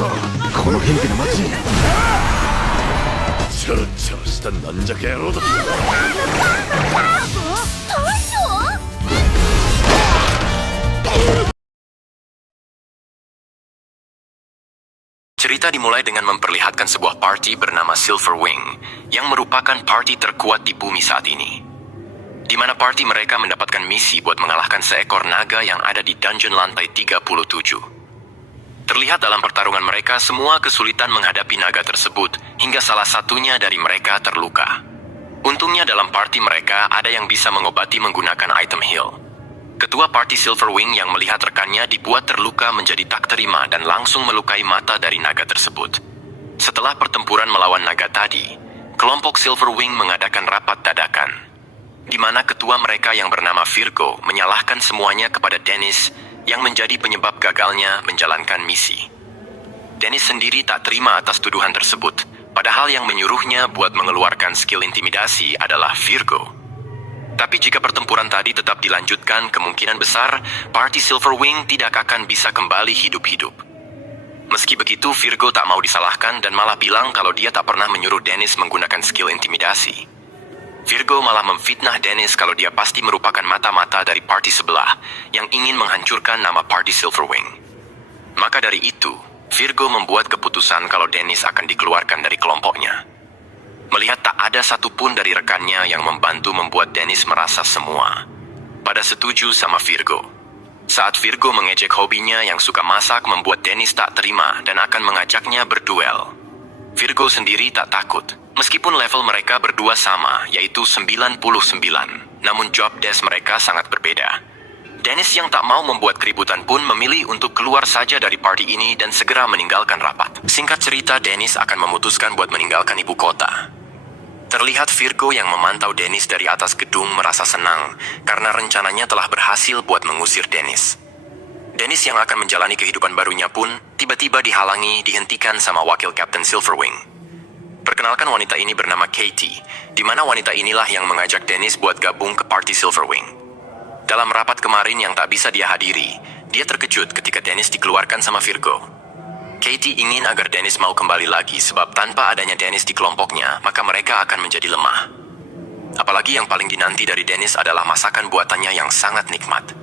ぞこの偏僻な町に。チャラチャラしたなんじゃけ野郎だ。大将？ Cerita dimulai dengan memperlihatkan sebuah party bernama Silver Wing, yang merupakan party terkuat di bumi saat ini. Di mana party mereka mendapatkan misi buat mengalahkan seekor naga yang ada di dungeon lantai 37. Terlihat dalam pertarungan mereka, semua kesulitan menghadapi naga tersebut, hingga salah satunya dari mereka terluka. Untungnya dalam party mereka ada yang bisa mengobati menggunakan item heal. Ketua party Silverwing yang melihat rekannya dibuat terluka menjadi tak terima dan langsung melukai mata dari naga tersebut. Setelah pertempuran melawan naga tadi, kelompok Silverwing mengadakan rapat dadakan, di mana ketua mereka yang bernama Virgo menyalahkan semuanya kepada Dennis yang menjadi penyebab gagalnya menjalankan misi. Dennis sendiri tak terima atas tuduhan tersebut, padahal yang menyuruhnya buat mengeluarkan skill intimidasi adalah Virgo. Tapi jika pertempuran tadi tetap dilanjutkan, kemungkinan besar party Silverwing tidak akan bisa kembali hidup-hidup. Meski begitu, Virgo tak mau disalahkan dan malah bilang kalau dia tak pernah menyuruh Dennis menggunakan skill intimidasi. Virgo malah memfitnah Dennis kalau dia pasti merupakan mata-mata dari party sebelah yang ingin menghancurkan nama party Silverwing. Maka dari itu, Virgo membuat keputusan kalau Dennis akan dikeluarkan dari kelompoknya. Melihat tak ada satupun dari rekannya yang membantu membuat Dennis merasa semua pada setuju sama Virgo. Saat Virgo mengejek hobinya yang suka masak membuat Dennis tak terima dan akan mengajaknya berduel. Virgo sendiri tak takut, meskipun level mereka berdua sama, yaitu 99, namun job desk mereka sangat berbeda. Dennis yang tak mau membuat keributan pun memilih untuk keluar saja dari party ini dan segera meninggalkan rapat. Singkat cerita, Dennis akan memutuskan buat meninggalkan ibu kota. Terlihat Virgo yang memantau Dennis dari atas gedung merasa senang karena rencananya telah berhasil buat mengusir Dennis. Dennis yang akan menjalani kehidupan barunya pun tiba-tiba dihentikan sama wakil Captain Silverwing. Perkenalkan, wanita ini bernama Katie, di mana wanita inilah yang mengajak Dennis buat gabung ke party Silverwing. Dalam rapat kemarin yang tak bisa dia hadiri, dia terkejut ketika Dennis dikeluarkan sama Virgo. Katie ingin agar Dennis mau kembali lagi sebab tanpa adanya Dennis di kelompoknya, maka mereka akan menjadi lemah. Apalagi yang paling dinanti dari Dennis adalah masakan buatannya yang sangat nikmat.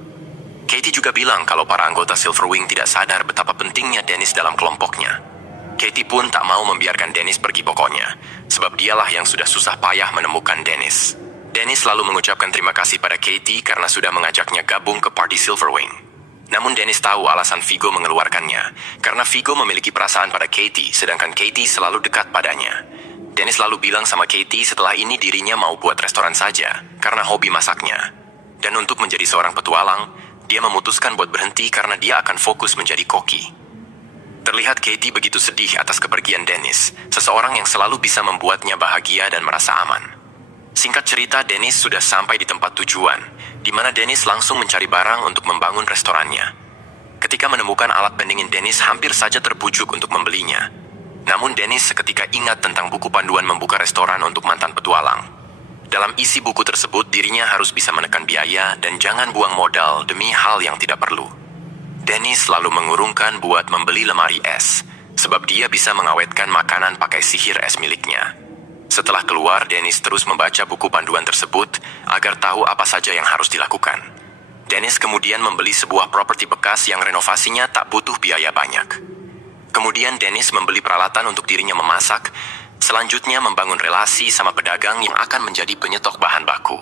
Katie juga bilang kalau para anggota Silverwing tidak sadar betapa pentingnya Dennis dalam kelompoknya. Katie pun tak mau membiarkan Dennis pergi pokoknya, sebab dialah yang sudah susah payah menemukan Dennis. Dennis selalu mengucapkan terima kasih pada Katie karena sudah mengajaknya gabung ke party Silverwing. Namun Dennis tahu alasan Viggo mengeluarkannya, karena Viggo memiliki perasaan pada Katie, sedangkan Katie selalu dekat padanya. Dennis lalu bilang sama Katie setelah ini dirinya mau buat restoran saja, karena hobi masaknya. Dan untuk menjadi seorang petualang, dia memutuskan buat berhenti karena dia akan fokus menjadi koki. Terlihat Katie begitu sedih atas kepergian Dennis, seseorang yang selalu bisa membuatnya bahagia dan merasa aman. Singkat cerita, Dennis sudah sampai di tempat tujuan, di mana Dennis langsung mencari barang untuk membangun restorannya. Ketika menemukan alat pendingin, Dennis hampir saja terbujuk untuk membelinya. Namun Dennis seketika ingat tentang buku panduan membuka restoran untuk mantan petualang. Dalam isi buku tersebut, dirinya harus bisa menekan biaya dan jangan buang modal demi hal yang tidak perlu. Dennis selalu mengurungkan buat membeli lemari es, sebab dia bisa mengawetkan makanan pakai sihir es miliknya. Setelah keluar, Dennis terus membaca buku panduan tersebut agar tahu apa saja yang harus dilakukan. Dennis kemudian membeli sebuah properti bekas yang renovasinya tak butuh biaya banyak. Kemudian Dennis membeli peralatan untuk dirinya memasak, selanjutnya membangun relasi sama pedagang yang akan menjadi penyetok bahan baku.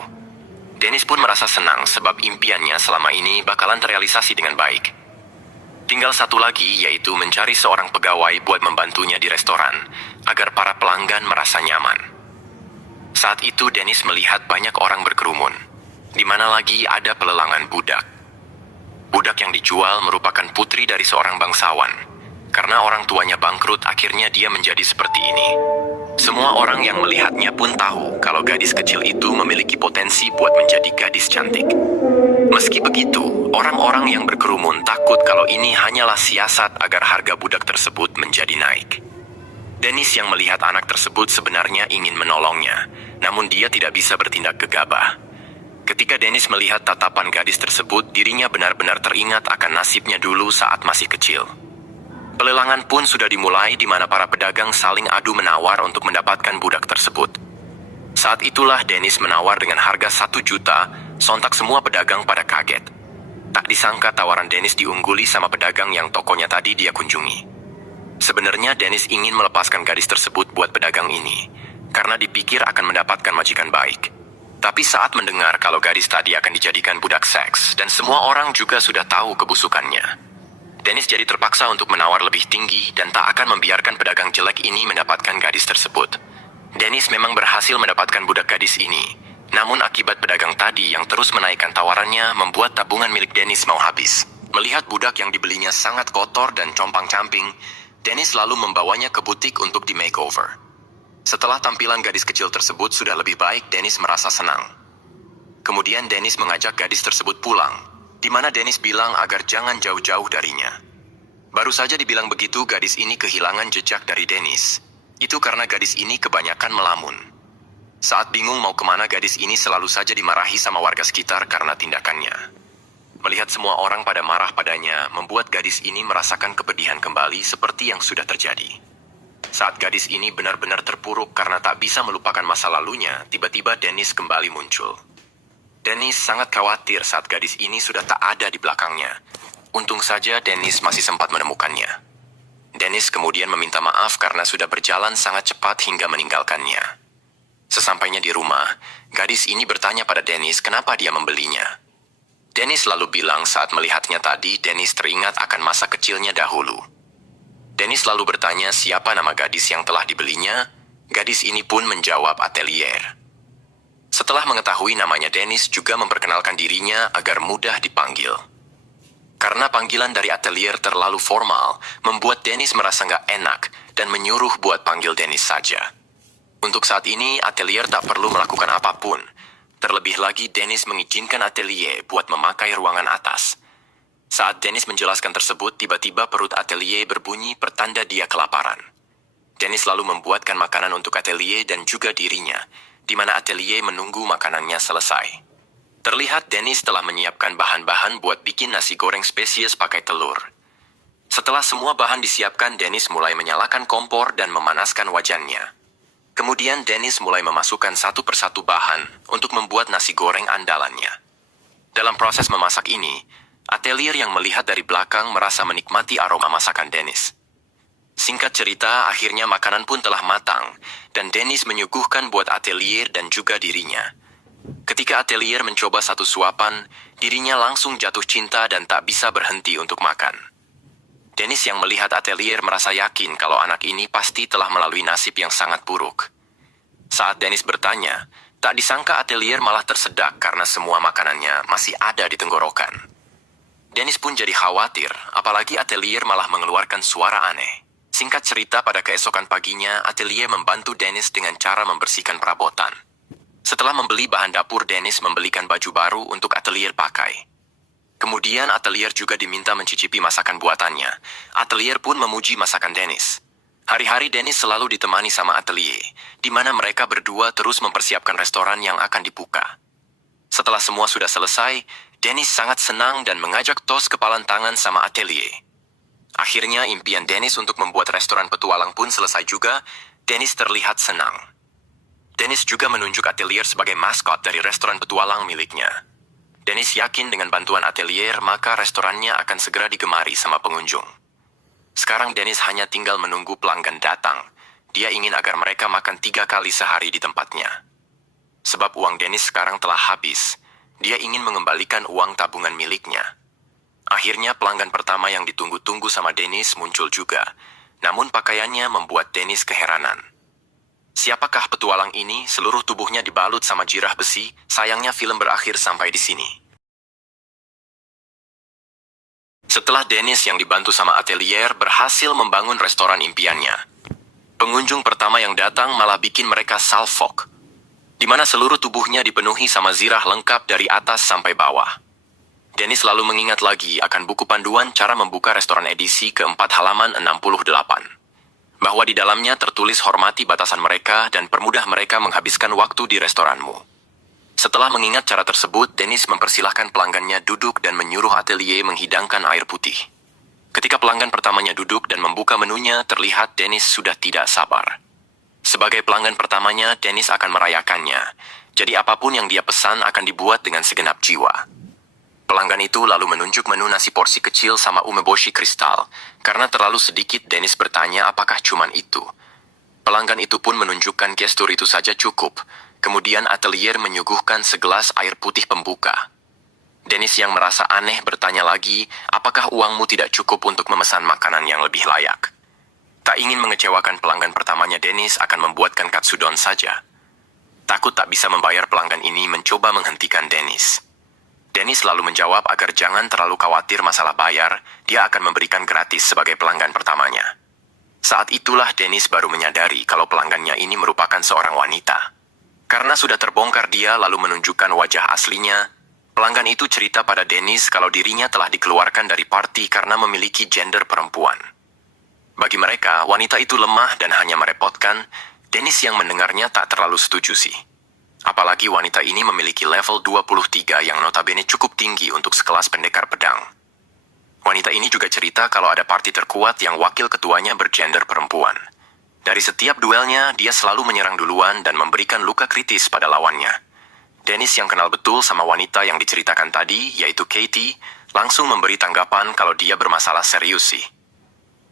Dennis pun merasa senang sebab impiannya selama ini bakalan terrealisasi dengan baik. Tinggal satu lagi, yaitu mencari seorang pegawai buat membantunya di restoran, agar para pelanggan merasa nyaman. Saat itu Dennis melihat banyak orang berkerumun, di mana lagi ada pelelangan budak. Budak yang dijual merupakan putri dari seorang bangsawan. Karena orang tuanya bangkrut, akhirnya dia menjadi seperti ini. Semua orang yang melihatnya pun tahu kalau gadis kecil itu memiliki potensi buat menjadi gadis cantik. Meski begitu, orang-orang yang berkerumun takut kalau ini hanyalah siasat agar harga budak tersebut menjadi naik. Dennis yang melihat anak tersebut sebenarnya ingin menolongnya, namun dia tidak bisa bertindak gegabah. Ketika Dennis melihat tatapan gadis tersebut, dirinya benar-benar teringat akan nasibnya dulu saat masih kecil. Pelelangan pun sudah dimulai di mana para pedagang saling adu menawar untuk mendapatkan budak tersebut. Saat itulah Dennis menawar dengan harga 1 juta, sontak semua pedagang pada kaget. Tak disangka tawaran Dennis diungguli sama pedagang yang tokonya tadi dia kunjungi. Sebenarnya Dennis ingin melepaskan gadis tersebut buat pedagang ini, karena dipikir akan mendapatkan majikan baik. Tapi saat mendengar kalau gadis tadi akan dijadikan budak seks, dan semua orang juga sudah tahu kebusukannya, Dennis jadi terpaksa untuk menawar lebih tinggi dan tak akan membiarkan pedagang jelek ini mendapatkan gadis tersebut. Dennis memang berhasil mendapatkan budak gadis ini, namun akibat pedagang tadi yang terus menaikkan tawarannya membuat tabungan milik Dennis mau habis. Melihat budak yang dibelinya sangat kotor dan compang-camping, Dennis lalu membawanya ke butik untuk di makeover. Setelah tampilan gadis kecil tersebut sudah lebih baik, Dennis merasa senang. Kemudian Dennis mengajak gadis tersebut pulang, di mana Dennis bilang agar jangan jauh-jauh darinya. Baru saja dibilang begitu, gadis ini kehilangan jejak dari Dennis. Itu karena gadis ini kebanyakan melamun. Saat bingung mau kemana, gadis ini selalu saja dimarahi sama warga sekitar karena tindakannya. Melihat semua orang pada marah padanya, membuat gadis ini merasakan kepedihan kembali seperti yang sudah terjadi. Saat gadis ini benar-benar terpuruk karena tak bisa melupakan masa lalunya, tiba-tiba Dennis kembali muncul. Dennis sangat khawatir saat gadis ini sudah tak ada di belakangnya. Untung saja Dennis masih sempat menemukannya. Dennis kemudian meminta maaf karena sudah berjalan sangat cepat hingga meninggalkannya. Sesampainya di rumah, gadis ini bertanya pada Dennis kenapa dia membelinya. Dennis lalu bilang saat melihatnya tadi, Dennis teringat akan masa kecilnya dahulu. Dennis lalu bertanya siapa nama gadis yang telah dibelinya. Gadis ini pun menjawab Atelier. Setelah mengetahui namanya, Dennis juga memperkenalkan dirinya agar mudah dipanggil. Karena panggilan dari Atelier terlalu formal, membuat Dennis merasa nggak enak dan menyuruh buat panggil Dennis saja. Untuk saat ini, Atelier tak perlu melakukan apapun. Terlebih lagi, Dennis mengizinkan Atelier buat memakai ruangan atas. Saat Dennis menjelaskan tersebut, tiba-tiba perut Atelier berbunyi pertanda dia kelaparan. Dennis lalu membuatkan makanan untuk Atelier dan juga dirinya, di mana Atelier menunggu makanannya selesai. Terlihat Dennis telah menyiapkan bahan-bahan buat bikin nasi goreng spesies pakai telur. Setelah semua bahan disiapkan, Dennis mulai menyalakan kompor dan memanaskan wajannya. Kemudian Dennis mulai memasukkan satu persatu bahan untuk membuat nasi goreng andalannya. Dalam proses memasak ini, Atelier yang melihat dari belakang merasa menikmati aroma masakan Dennis. Singkat cerita, akhirnya makanan pun telah matang, dan Dennis menyuguhkan buat Atelier dan juga dirinya. Ketika Atelier mencoba satu suapan, dirinya langsung jatuh cinta dan tak bisa berhenti untuk makan. Dennis yang melihat Atelier merasa yakin kalau anak ini pasti telah melalui nasib yang sangat buruk. Saat Dennis bertanya, tak disangka Atelier malah tersedak karena semua makanannya masih ada di tenggorokan. Dennis pun jadi khawatir, apalagi Atelier malah mengeluarkan suara aneh. Singkat cerita, pada keesokan paginya, Atelier membantu Dennis dengan cara membersihkan perabotan. Setelah membeli bahan dapur, Dennis membelikan baju baru untuk Atelier pakai. Kemudian Atelier juga diminta mencicipi masakan buatannya. Atelier pun memuji masakan Dennis. Hari-hari Dennis selalu ditemani sama Atelier, di mana mereka berdua terus mempersiapkan restoran yang akan dibuka. Setelah semua sudah selesai, Dennis sangat senang dan mengajak tos kepalan tangan sama Atelier. Akhirnya impian Dennis untuk membuat restoran petualang pun selesai juga. Dennis terlihat senang. Dennis juga menunjuk Atelier sebagai maskot dari restoran petualang miliknya. Dennis yakin dengan bantuan Atelier, maka restorannya akan segera digemari sama pengunjung. Sekarang Dennis hanya tinggal menunggu pelanggan datang. Dia ingin agar mereka makan 3 kali sehari di tempatnya. Sebab uang Dennis sekarang telah habis, dia ingin mengembalikan uang tabungan miliknya. Akhirnya pelanggan pertama yang ditunggu-tunggu sama Dennis muncul juga. Namun pakaiannya membuat Dennis keheranan. Siapakah petualang ini? Seluruh tubuhnya dibalut sama jirah besi. Sayangnya film berakhir sampai di sini. Setelah Dennis yang dibantu sama Atelier berhasil membangun restoran impiannya, pengunjung pertama yang datang malah bikin mereka salfok, di mana seluruh tubuhnya dipenuhi sama zirah lengkap dari atas sampai bawah. Dennis lalu mengingat lagi akan buku panduan cara membuka restoran edisi keempat halaman 68. Bahwa di dalamnya tertulis hormati batasan mereka dan permudah mereka menghabiskan waktu di restoranmu. Setelah mengingat cara tersebut, Dennis mempersilahkan pelanggannya duduk dan menyuruh Atelier menghidangkan air putih. Ketika pelanggan pertamanya duduk dan membuka menunya, terlihat Dennis sudah tidak sabar. Sebagai pelanggan pertamanya, Dennis akan merayakannya. Jadi apapun yang dia pesan akan dibuat dengan segenap jiwa. Pelanggan itu lalu menunjuk menu nasi porsi kecil sama umeboshi kristal. Karena terlalu sedikit, Dennis bertanya apakah cuman itu. Pelanggan itu pun menunjukkan gestur itu saja cukup. Kemudian atelier menyuguhkan segelas air putih pembuka. Dennis yang merasa aneh bertanya lagi, apakah uangmu tidak cukup untuk memesan makanan yang lebih layak? Tak ingin mengecewakan pelanggan pertamanya, Dennis akan membuatkan katsudon saja. Takut tak bisa membayar, pelanggan ini mencoba menghentikan Dennis. Dennis lalu menjawab agar jangan terlalu khawatir masalah bayar, dia akan memberikan gratis sebagai pelanggan pertamanya. Saat itulah Dennis baru menyadari kalau pelanggannya ini merupakan seorang wanita. Karena sudah terbongkar, dia lalu menunjukkan wajah aslinya. Pelanggan itu cerita pada Dennis kalau dirinya telah dikeluarkan dari party karena memiliki gender perempuan. Bagi mereka, wanita itu lemah dan hanya merepotkan. Dennis yang mendengarnya tak terlalu setuju sih. Apalagi wanita ini memiliki level 23 yang notabene cukup tinggi untuk sekelas pendekar pedang. Wanita ini juga cerita kalau ada parti terkuat yang wakil ketuanya bergender perempuan. Dari setiap duelnya, dia selalu menyerang duluan dan memberikan luka kritis pada lawannya. Dennis yang kenal betul sama wanita yang diceritakan tadi, yaitu Katie, langsung memberi tanggapan kalau dia bermasalah serius sih.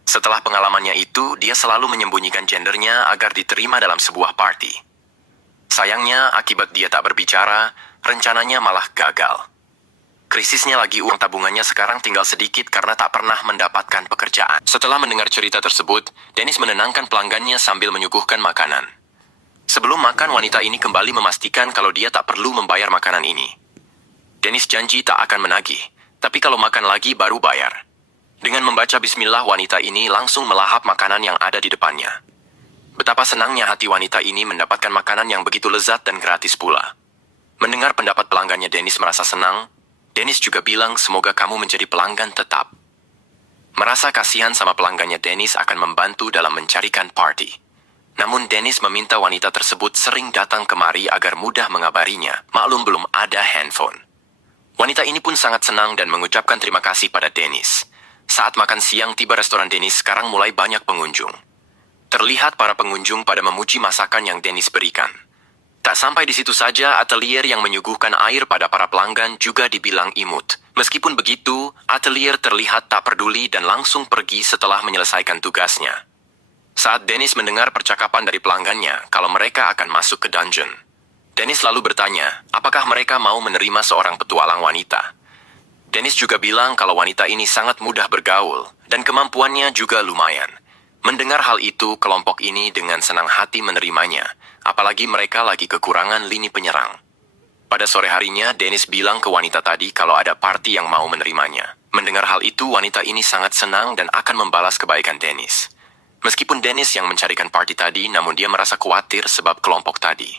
Setelah pengalamannya itu, dia selalu menyembunyikan gendernya agar diterima dalam sebuah party. Sayangnya, akibat dia tak berbicara, rencananya malah gagal. Krisisnya lagi, uang tabungannya sekarang tinggal sedikit karena tak pernah mendapatkan pekerjaan. Setelah mendengar cerita tersebut, Dennis menenangkan pelanggannya sambil menyuguhkan makanan. Sebelum makan, wanita ini kembali memastikan kalau dia tak perlu membayar makanan ini. Dennis janji tak akan menagih, tapi kalau makan lagi baru bayar. Dengan membaca bismillah, wanita ini langsung melahap makanan yang ada di depannya. Betapa senangnya hati wanita ini mendapatkan makanan yang begitu lezat dan gratis pula. Mendengar pendapat pelanggannya, Dennis merasa senang. Dennis juga bilang semoga kamu menjadi pelanggan tetap. Merasa kasihan sama pelanggannya, Dennis akan membantu dalam mencarikan party. Namun Dennis meminta wanita tersebut sering datang kemari agar mudah mengabarinya. Maklum belum ada handphone. Wanita ini pun sangat senang dan mengucapkan terima kasih pada Dennis. Saat makan siang tiba, restoran Dennis sekarang mulai banyak pengunjung. Terlihat para pengunjung pada memuji masakan yang Dennis berikan. Tak sampai di situ saja, atelier yang menyuguhkan air pada para pelanggan juga dibilang imut. Meskipun begitu, atelier terlihat tak peduli dan langsung pergi setelah menyelesaikan tugasnya. Saat Dennis mendengar percakapan dari pelanggannya kalau mereka akan masuk ke dungeon, Dennis lalu bertanya, apakah mereka mau menerima seorang petualang wanita. Dennis juga bilang kalau wanita ini sangat mudah bergaul dan kemampuannya juga lumayan. Mendengar hal itu, kelompok ini dengan senang hati menerimanya, apalagi mereka lagi kekurangan lini penyerang. Pada sore harinya, Dennis bilang ke wanita tadi kalau ada party yang mau menerimanya. Mendengar hal itu, wanita ini sangat senang dan akan membalas kebaikan Dennis. Meskipun Dennis yang mencarikan party tadi, namun dia merasa khawatir sebab kelompok tadi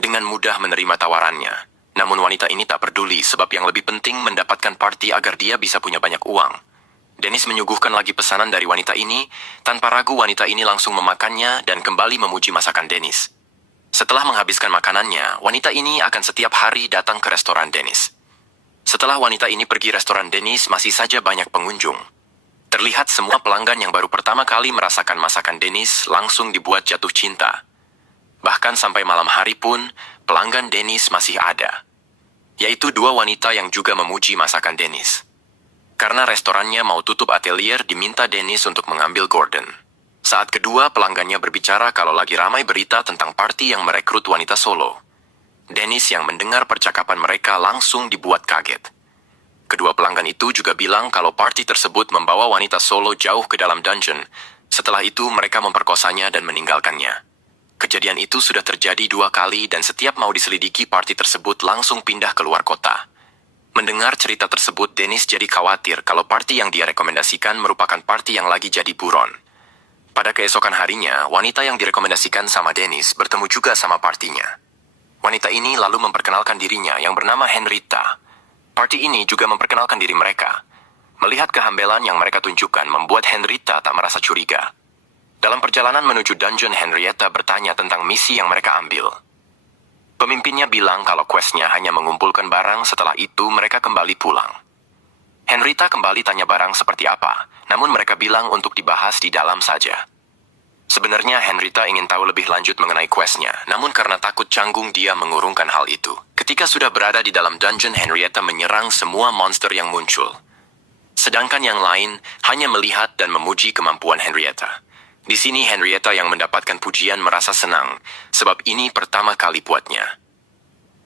dengan mudah menerima tawarannya. Namun wanita ini tak peduli sebab yang lebih penting mendapatkan party agar dia bisa punya banyak uang. Dennis menyuguhkan lagi pesanan dari wanita ini. Tanpa ragu, wanita ini langsung memakannya dan kembali memuji masakan Dennis. Setelah menghabiskan makanannya, wanita ini akan setiap hari datang ke restoran Dennis. Setelah wanita ini pergi restoran Dennis, masih saja banyak pengunjung. Terlihat semua pelanggan yang baru pertama kali merasakan masakan Dennis langsung dibuat jatuh cinta. Bahkan sampai malam hari pun, pelanggan Dennis masih ada. Yaitu dua wanita yang juga memuji masakan Dennis. Karena restorannya mau tutup atelier, diminta Dennis untuk mengambil Gordon. Saat kedua pelanggannya berbicara kalau lagi ramai berita tentang party yang merekrut wanita solo. Dennis yang mendengar percakapan mereka langsung dibuat kaget. Kedua pelanggan itu juga bilang kalau party tersebut membawa wanita solo jauh ke dalam dungeon. Setelah itu mereka memperkosanya dan meninggalkannya. Kejadian itu sudah terjadi 2 kali dan setiap mau diselidiki party tersebut langsung pindah keluar kota. Mendengar cerita tersebut, Dennis jadi khawatir kalau party yang dia rekomendasikan merupakan party yang lagi jadi buron. Pada keesokan harinya, wanita yang direkomendasikan sama Dennis bertemu juga sama partinya. Wanita ini lalu memperkenalkan dirinya yang bernama Henrietta. Party ini juga memperkenalkan diri mereka. Melihat kehambelan yang mereka tunjukkan membuat Henrietta tak merasa curiga. Dalam perjalanan menuju dungeon, Henrietta bertanya tentang misi yang mereka ambil. Pemimpinnya bilang kalau questnya hanya mengumpulkan barang, setelah itu mereka kembali pulang. Henrietta kembali tanya barang seperti apa, namun mereka bilang untuk dibahas di dalam saja. Sebenarnya Henrietta ingin tahu lebih lanjut mengenai questnya, namun karena takut canggung dia mengurungkan hal itu. Ketika sudah berada di dalam dungeon, Henrietta menyerang semua monster yang muncul. Sedangkan yang lain hanya melihat dan memuji kemampuan Henrietta. Di sini Henrietta yang mendapatkan pujian merasa senang, sebab ini pertama kali buatnya.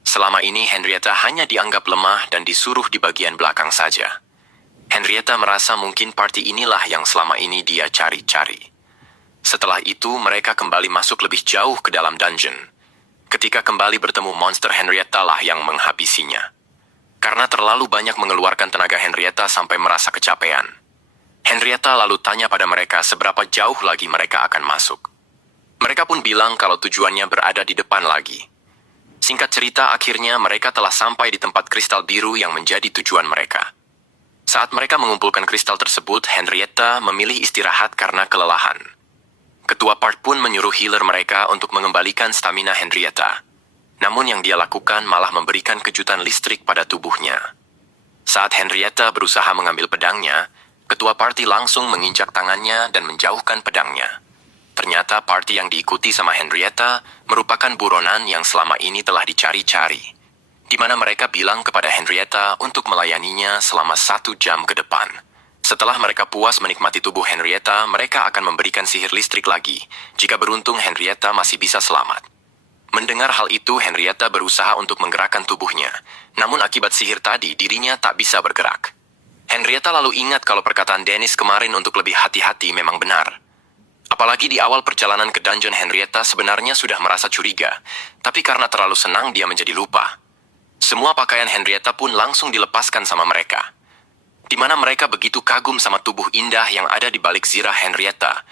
Selama ini Henrietta hanya dianggap lemah dan disuruh di bagian belakang saja. Henrietta merasa mungkin party inilah yang selama ini dia cari-cari. Setelah itu mereka kembali masuk lebih jauh ke dalam dungeon. Ketika kembali bertemu monster, Henrietta lah yang menghabisinya. Karena terlalu banyak mengeluarkan tenaga, Henrietta sampai merasa kecapean. Henrietta lalu tanya pada mereka seberapa jauh lagi mereka akan masuk. Mereka pun bilang kalau tujuannya berada di depan lagi. Singkat cerita, akhirnya mereka telah sampai di tempat kristal biru yang menjadi tujuan mereka. Saat mereka mengumpulkan kristal tersebut, Henrietta memilih istirahat karena kelelahan. Ketua part pun menyuruh healer mereka untuk mengembalikan stamina Henrietta. Namun yang dia lakukan malah memberikan kejutan listrik pada tubuhnya. Saat Henrietta berusaha mengambil pedangnya, ketua party langsung menginjak tangannya dan menjauhkan pedangnya. Ternyata party yang diikuti sama Henrietta merupakan buronan yang selama ini telah dicari-cari, di mana mereka bilang kepada Henrietta untuk melayaninya selama 1 jam ke depan. Setelah mereka puas menikmati tubuh Henrietta, mereka akan memberikan sihir listrik lagi. Jika beruntung, Henrietta masih bisa selamat. Mendengar hal itu, Henrietta berusaha untuk menggerakkan tubuhnya. Namun akibat sihir tadi, dirinya tak bisa bergerak. Henrietta lalu ingat kalau perkataan Dennis kemarin untuk lebih hati-hati memang benar. Apalagi di awal perjalanan ke dungeon, Henrietta sebenarnya sudah merasa curiga. Tapi karena terlalu senang, dia menjadi lupa. Semua pakaian Henrietta pun langsung dilepaskan sama mereka. Di mana mereka begitu kagum sama tubuh indah yang ada di balik zirah Henrietta.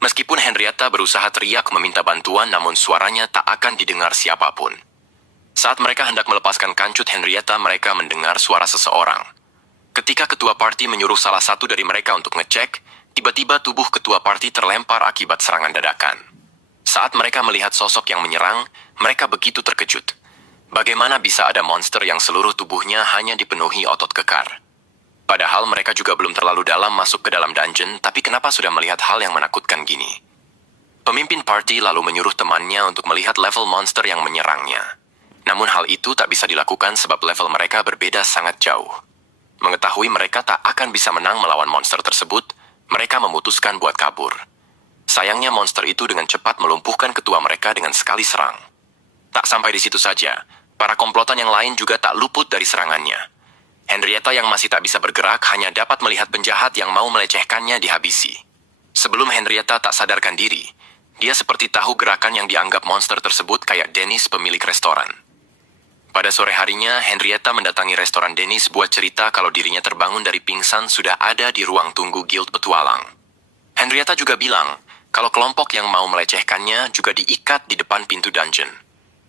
Meskipun Henrietta berusaha teriak meminta bantuan, namun suaranya tak akan didengar siapapun. Saat mereka hendak melepaskan kancut Henrietta, mereka mendengar suara seseorang. Ketika ketua party menyuruh salah satu dari mereka untuk ngecek, tiba-tiba tubuh ketua party terlempar akibat serangan dadakan. Saat mereka melihat sosok yang menyerang, mereka begitu terkejut. Bagaimana bisa ada monster yang seluruh tubuhnya hanya dipenuhi otot kekar? Padahal mereka juga belum terlalu dalam masuk ke dalam dungeon, tapi kenapa sudah melihat hal yang menakutkan gini? Pemimpin party lalu menyuruh temannya untuk melihat level monster yang menyerangnya. Namun hal itu tak bisa dilakukan sebab level mereka berbeda sangat jauh. Mengetahui mereka tak akan bisa menang melawan monster tersebut, mereka memutuskan buat kabur. Sayangnya monster itu dengan cepat melumpuhkan ketua mereka dengan sekali serang. Tak sampai di situ saja, para komplotan yang lain juga tak luput dari serangannya. Henrietta yang masih tak bisa bergerak hanya dapat melihat penjahat yang mau melecehkannya dihabisi. Sebelum Henrietta tak sadarkan diri, dia seperti tahu gerakan yang dianggap monster tersebut kayak Dennis, pemilik restoran. Pada sore harinya, Henrietta mendatangi restoran Dennis buat cerita kalau dirinya terbangun dari pingsan sudah ada di ruang tunggu Guild Petualang. Henrietta juga bilang kalau kelompok yang mau melecehkannya juga diikat di depan pintu dungeon.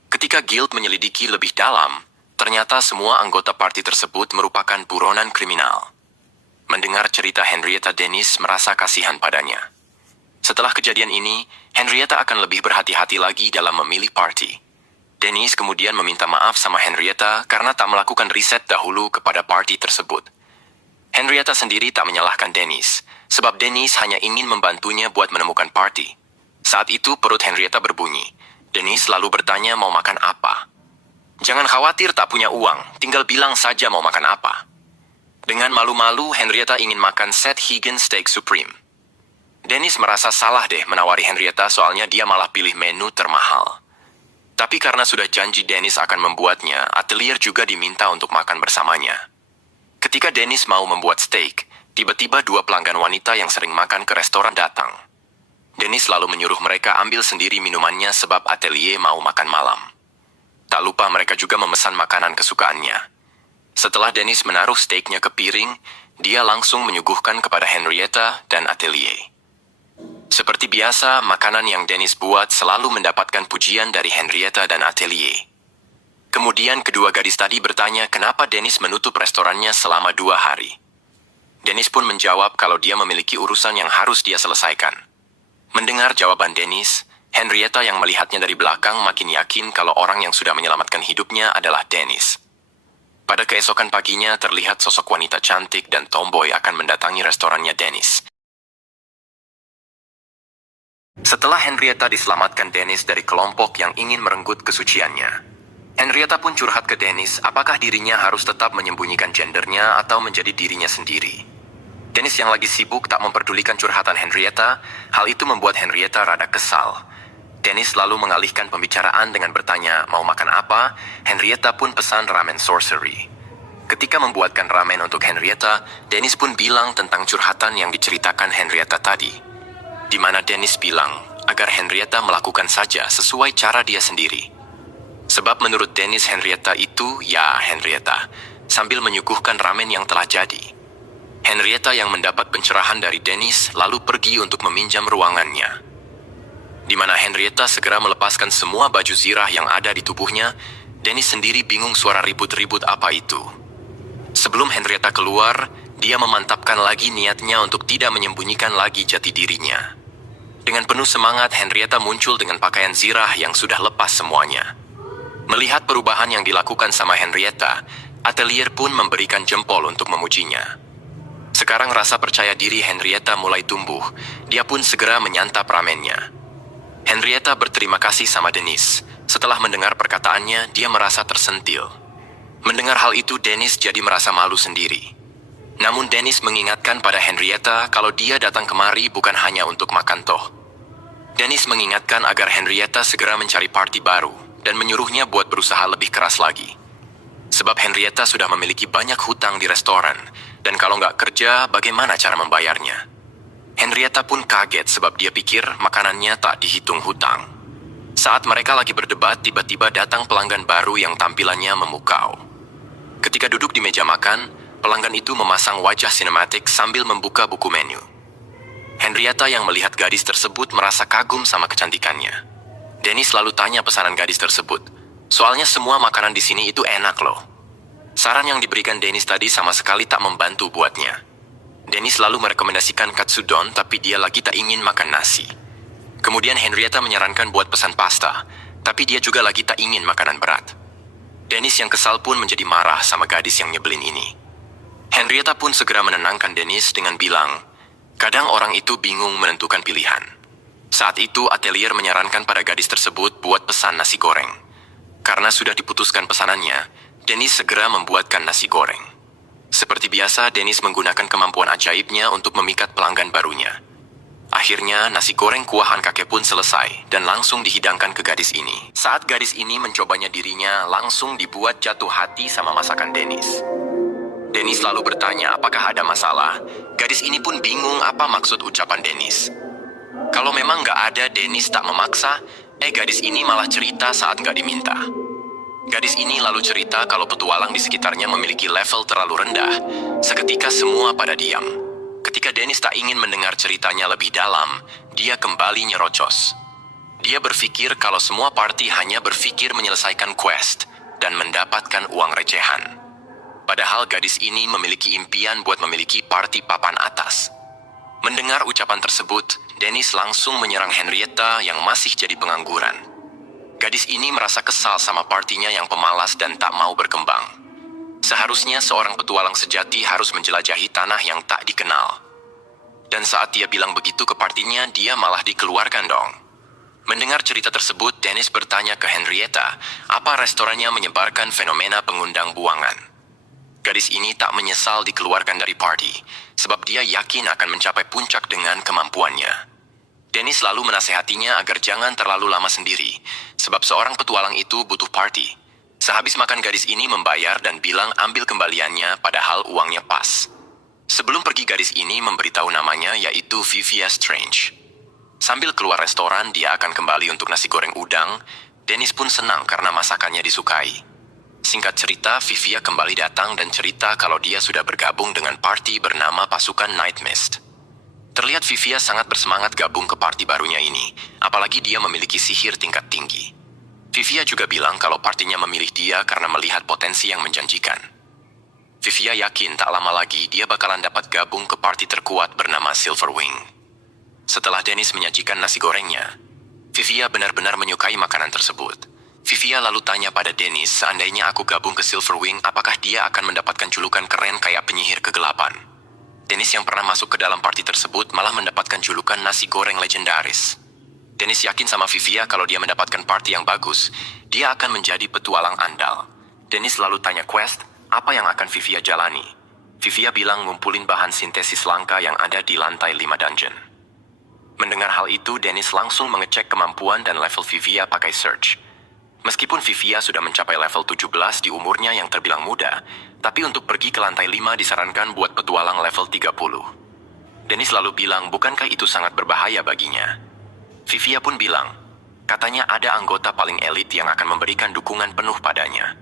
Ketika Guild menyelidiki lebih dalam, ternyata semua anggota party tersebut merupakan buronan kriminal. Mendengar cerita Henrietta, Dennis merasa kasihan padanya. Setelah kejadian ini, Henrietta akan lebih berhati-hati lagi dalam memilih party. Dennis kemudian meminta maaf sama Henrietta karena tak melakukan riset dahulu kepada party tersebut. Henrietta sendiri tak menyalahkan Dennis, sebab Dennis hanya ingin membantunya buat menemukan party. Saat itu perut Henrietta berbunyi. Dennis lalu bertanya mau makan apa. Jangan khawatir tak punya uang, tinggal bilang saja mau makan apa. Dengan malu-malu, Henrietta ingin makan set Higgins Steak Supreme. Dennis merasa salah deh menawari Henrietta soalnya dia malah pilih menu termahal. Tapi karena sudah janji Dennis akan membuatnya, Atelier juga diminta untuk makan bersamanya. Ketika Dennis mau membuat steak, tiba-tiba 2 pelanggan wanita yang sering makan ke restoran datang. Dennis lalu menyuruh mereka ambil sendiri minumannya sebab Atelier mau makan malam. Tak lupa mereka juga memesan makanan kesukaannya. Setelah Dennis menaruh steaknya ke piring, dia langsung menyuguhkan kepada Henrietta dan Atelier. Seperti biasa, makanan yang Dennis buat selalu mendapatkan pujian dari Henrietta dan Atelier. Kemudian kedua gadis tadi bertanya kenapa Dennis menutup restorannya selama 2 hari. Dennis pun menjawab kalau dia memiliki urusan yang harus dia selesaikan. Mendengar jawaban Dennis, Henrietta yang melihatnya dari belakang makin yakin kalau orang yang sudah menyelamatkan hidupnya adalah Dennis. Pada keesokan paginya terlihat sosok wanita cantik dan tomboy akan mendatangi restorannya Dennis. Setelah Henrietta diselamatkan Dennis dari kelompok yang ingin merenggut kesuciannya, Henrietta pun curhat ke Dennis apakah dirinya harus tetap menyembunyikan gendernya atau menjadi dirinya sendiri. Dennis yang lagi sibuk tak memperdulikan curhatan Henrietta, hal itu membuat Henrietta rada kesal. Dennis lalu mengalihkan pembicaraan dengan bertanya mau makan apa. Henrietta pun pesan ramen sorcery. Ketika membuatkan ramen untuk Henrietta, Dennis pun bilang tentang curhatan yang diceritakan Henrietta tadi, di mana Dennis bilang agar Henrietta melakukan saja sesuai cara dia sendiri. Sebab menurut Dennis Henrietta itu ya Henrietta, sambil menyuguhkan ramen yang telah jadi. Henrietta yang mendapat pencerahan dari Dennis lalu pergi untuk meminjam ruangannya, di mana Henrietta segera melepaskan semua baju zirah yang ada di tubuhnya. Dennis sendiri bingung suara ribut-ribut apa itu. Sebelum Henrietta keluar, dia memantapkan lagi niatnya untuk tidak menyembunyikan lagi jati dirinya. Dengan penuh semangat, Henrietta muncul dengan pakaian zirah yang sudah lepas semuanya. Melihat perubahan yang dilakukan sama Henrietta, Atelier pun memberikan jempol untuk memujinya. Sekarang rasa percaya diri Henrietta mulai tumbuh. Dia pun segera menyantap ramennya. Henrietta berterima kasih sama Dennis. Setelah mendengar perkataannya, dia merasa tersentil. Mendengar hal itu, Dennis jadi merasa malu sendiri. Namun Dennis mengingatkan pada Henrietta kalau dia datang kemari bukan hanya untuk makan toh. Dennis mengingatkan agar Henrietta segera mencari party baru dan menyuruhnya buat berusaha lebih keras lagi. Sebab Henrietta sudah memiliki banyak hutang di restoran, dan kalau nggak kerja, bagaimana cara membayarnya? Henrietta pun kaget sebab dia pikir makanannya tak dihitung hutang. Saat mereka lagi berdebat, tiba-tiba datang pelanggan baru yang tampilannya memukau. Ketika duduk di meja makan, pelanggan itu memasang wajah sinematik sambil membuka buku menu. Henrietta yang melihat gadis tersebut merasa kagum sama kecantikannya. Dennis lalu tanya pesanan gadis tersebut. Soalnya semua makanan di sini itu enak loh. Saran yang diberikan Dennis tadi sama sekali tak membantu buatnya. Dennis lalu merekomendasikan katsudon, tapi dia lagi tak ingin makan nasi. Kemudian Henrietta menyarankan buat pesan pasta, tapi dia juga lagi tak ingin makanan berat. Dennis yang kesal pun menjadi marah sama gadis yang nyebelin ini. Henrietta pun segera menenangkan Dennis dengan bilang, kadang orang itu bingung menentukan pilihan. Saat itu Atelier menyarankan pada gadis tersebut buat pesan nasi goreng. Karena sudah diputuskan pesanannya, Dennis segera membuatkan nasi goreng. Seperti biasa, Dennis menggunakan kemampuan ajaibnya untuk memikat pelanggan barunya. Akhirnya, nasi goreng kuahan kakek pun selesai dan langsung dihidangkan ke gadis ini. Saat gadis ini mencobanya dirinya, langsung dibuat jatuh hati sama masakan Dennis. Dennis lalu bertanya apakah ada masalah. Gadis ini pun bingung apa maksud ucapan Dennis. Kalau memang nggak ada, Dennis tak memaksa. Gadis ini malah cerita saat nggak diminta. Gadis ini lalu cerita kalau petualang di sekitarnya memiliki level terlalu rendah. Seketika semua pada diam. Ketika Dennis tak ingin mendengar ceritanya lebih dalam, dia kembali nyerocos. Dia berpikir kalau semua party hanya berpikir menyelesaikan quest dan mendapatkan uang recehan. Padahal gadis ini memiliki impian buat memiliki party papan atas. Mendengar ucapan tersebut, Dennis langsung menyerang Henrietta yang masih jadi pengangguran. Gadis ini merasa kesal sama partinya yang pemalas dan tak mau berkembang. Seharusnya seorang petualang sejati harus menjelajahi tanah yang tak dikenal. Dan saat dia bilang begitu ke partinya, dia malah dikeluarkan dong. Mendengar cerita tersebut, Dennis bertanya ke Henrietta, apa restorannya menyebarkan fenomena pengundang buangan. Gadis ini tak menyesal dikeluarkan dari party, sebab dia yakin akan mencapai puncak dengan kemampuannya. Dennis lalu menasehatinya agar jangan terlalu lama sendiri, sebab seorang petualang itu butuh party. Sehabis makan, gadis ini membayar dan bilang ambil kembaliannya padahal uangnya pas. Sebelum pergi, gadis ini memberitahu namanya yaitu Vivia Strange. Sambil keluar restoran, dia akan kembali untuk nasi goreng udang. Dennis pun senang karena masakannya disukai. Singkat cerita, Vivia kembali datang dan cerita kalau dia sudah bergabung dengan party bernama Pasukan Night Mist. Terlihat Vivia sangat bersemangat gabung ke party barunya ini, apalagi dia memiliki sihir tingkat tinggi. Vivia juga bilang kalau partinya memilih dia karena melihat potensi yang menjanjikan. Vivia yakin tak lama lagi dia bakalan dapat gabung ke party terkuat bernama Silverwing. Setelah Dennis menyajikan nasi gorengnya, Vivia benar-benar menyukai makanan tersebut. Vivia lalu tanya pada Dennis, seandainya aku gabung ke Silverwing, apakah dia akan mendapatkan julukan keren kayak penyihir kegelapan? Dennis yang pernah masuk ke dalam party tersebut malah mendapatkan julukan nasi goreng legendaris. Dennis yakin sama Vivia kalau dia mendapatkan party yang bagus, dia akan menjadi petualang andal. Dennis lalu tanya Quest, apa yang akan Vivia jalani? Vivia bilang ngumpulin bahan sintesis langka yang ada di lantai 5 dungeon. Mendengar hal itu, Dennis langsung mengecek kemampuan dan level Vivia pakai search. Meskipun Vivia sudah mencapai level 17 di umurnya yang terbilang muda, tapi untuk pergi ke lantai 5 disarankan buat petualang level 30. Dennis lalu bilang, bukankah itu sangat berbahaya baginya? Vivia pun bilang, katanya ada anggota paling elit yang akan memberikan dukungan penuh padanya.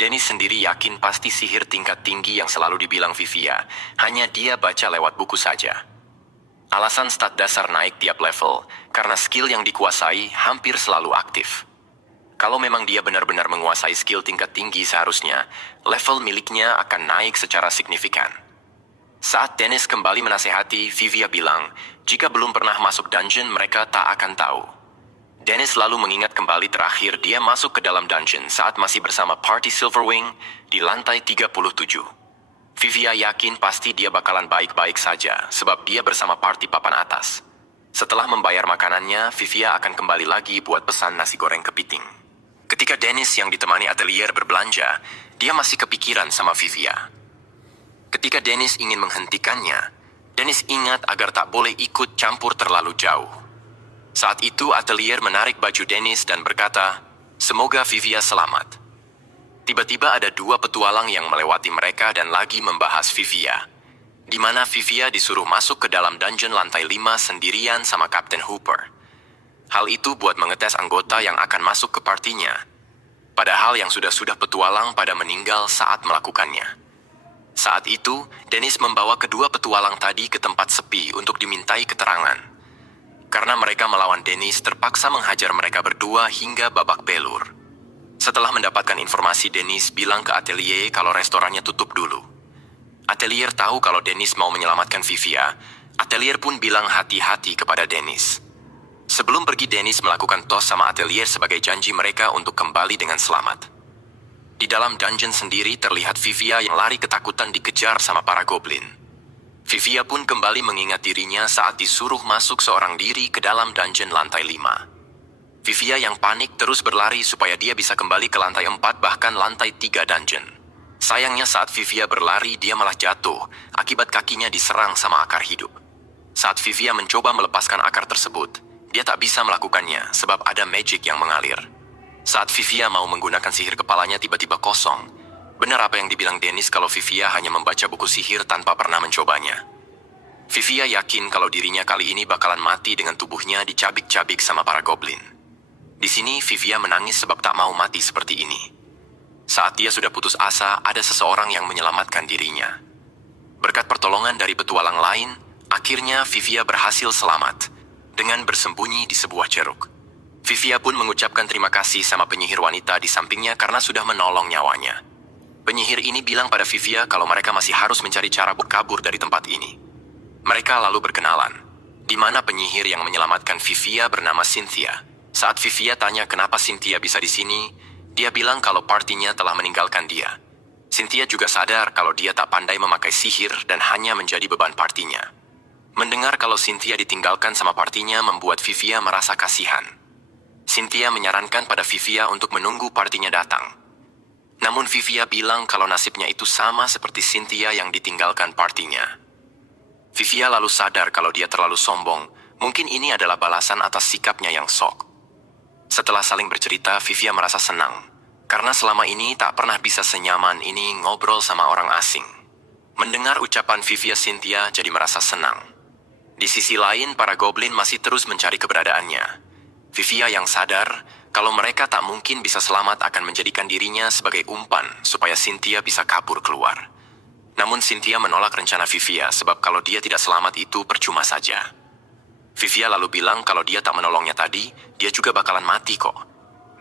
Dennis sendiri yakin pasti sihir tingkat tinggi yang selalu dibilang Vivia, hanya dia baca lewat buku saja. Alasan stat dasar naik tiap level, karena skill yang dikuasai hampir selalu aktif. Kalau memang dia benar-benar menguasai skill tingkat tinggi seharusnya, level miliknya akan naik secara signifikan. Saat Dennis kembali menasehati, Vivia bilang, jika belum pernah masuk dungeon, mereka tak akan tahu. Dennis lalu mengingat kembali terakhir dia masuk ke dalam dungeon saat masih bersama Party Silverwing di lantai 37. Vivia yakin pasti dia bakalan baik-baik saja, sebab dia bersama party papan atas. Setelah membayar makanannya, Vivia akan kembali lagi buat pesan nasi goreng kepiting. Ketika Dennis yang ditemani Atelier berbelanja, dia masih kepikiran sama Vivia. Ketika Dennis ingin menghentikannya, Dennis ingat agar tak boleh ikut campur terlalu jauh. Saat itu Atelier menarik baju Dennis dan berkata, semoga Vivia selamat. Tiba-tiba ada dua petualang yang melewati mereka dan lagi membahas Vivia, di mana Vivia disuruh masuk ke dalam dungeon lantai 5 sendirian sama Kapten Hooper. Hal itu buat mengetes anggota yang akan masuk ke partinya. Padahal yang sudah-sudah petualang pada meninggal saat melakukannya. Saat itu, Dennis membawa kedua petualang tadi ke tempat sepi untuk dimintai keterangan. Karena mereka melawan Dennis, terpaksa menghajar mereka berdua hingga babak belur. Setelah mendapatkan informasi, Dennis bilang ke Atelier kalau restorannya tutup dulu. Atelier tahu kalau Dennis mau menyelamatkan Vivia. Atelier pun bilang hati-hati kepada Dennis. Sebelum pergi, Dennis melakukan tos sama Atelier sebagai janji mereka untuk kembali dengan selamat. Di dalam dungeon sendiri terlihat Vivia yang lari ketakutan dikejar sama para goblin. Vivia pun kembali mengingat dirinya saat disuruh masuk seorang diri ke dalam dungeon lantai 5. Vivia yang panik terus berlari supaya dia bisa kembali ke lantai 4 bahkan lantai 3 dungeon. Sayangnya saat Vivia berlari dia malah jatuh akibat kakinya diserang sama akar hidup. Saat Vivia mencoba melepaskan akar tersebut, dia tak bisa melakukannya sebab ada magic yang mengalir. Saat Vivia mau menggunakan sihir kepalanya tiba-tiba kosong. Benar apa yang dibilang Dennis kalau Vivia hanya membaca buku sihir tanpa pernah mencobanya. Vivia yakin kalau dirinya kali ini bakalan mati dengan tubuhnya dicabik-cabik sama para goblin. Di sini Vivia menangis sebab tak mau mati seperti ini. Saat dia sudah putus asa, ada seseorang yang menyelamatkan dirinya. Berkat pertolongan dari petualang lain, akhirnya Vivia berhasil selamat dengan bersembunyi di sebuah ceruk. Vivia pun mengucapkan terima kasih sama penyihir wanita di sampingnya karena sudah menolong nyawanya. Penyihir ini bilang pada Vivia kalau mereka masih harus mencari cara kabur dari tempat ini. Mereka lalu berkenalan, di mana penyihir yang menyelamatkan Vivia bernama Cynthia. Saat Vivia tanya kenapa Cynthia bisa di sini, dia bilang kalau partinya telah meninggalkan dia. Cynthia juga sadar kalau dia tak pandai memakai sihir dan hanya menjadi beban partinya. Mendengar kalau Cynthia ditinggalkan sama partinya membuat Vivia merasa kasihan. Cynthia menyarankan pada Vivia untuk menunggu partinya datang. Namun Vivia bilang kalau nasibnya itu sama seperti Cynthia yang ditinggalkan partinya. Vivia lalu sadar kalau dia terlalu sombong. Mungkin ini adalah balasan atas sikapnya yang sok. Setelah saling bercerita, Vivia merasa senang. Karena selama ini tak pernah bisa senyaman ini ngobrol sama orang asing. Mendengar ucapan Vivia, Cynthia jadi merasa senang. Di sisi lain, para goblin masih terus mencari keberadaannya. Vivia yang sadar kalau mereka tak mungkin bisa selamat akan menjadikan dirinya sebagai umpan supaya Cynthia bisa kabur keluar. Namun Cynthia menolak rencana Vivia sebab kalau dia tidak selamat itu percuma saja. Vivia lalu bilang kalau dia tak menolongnya tadi, dia juga bakalan mati kok.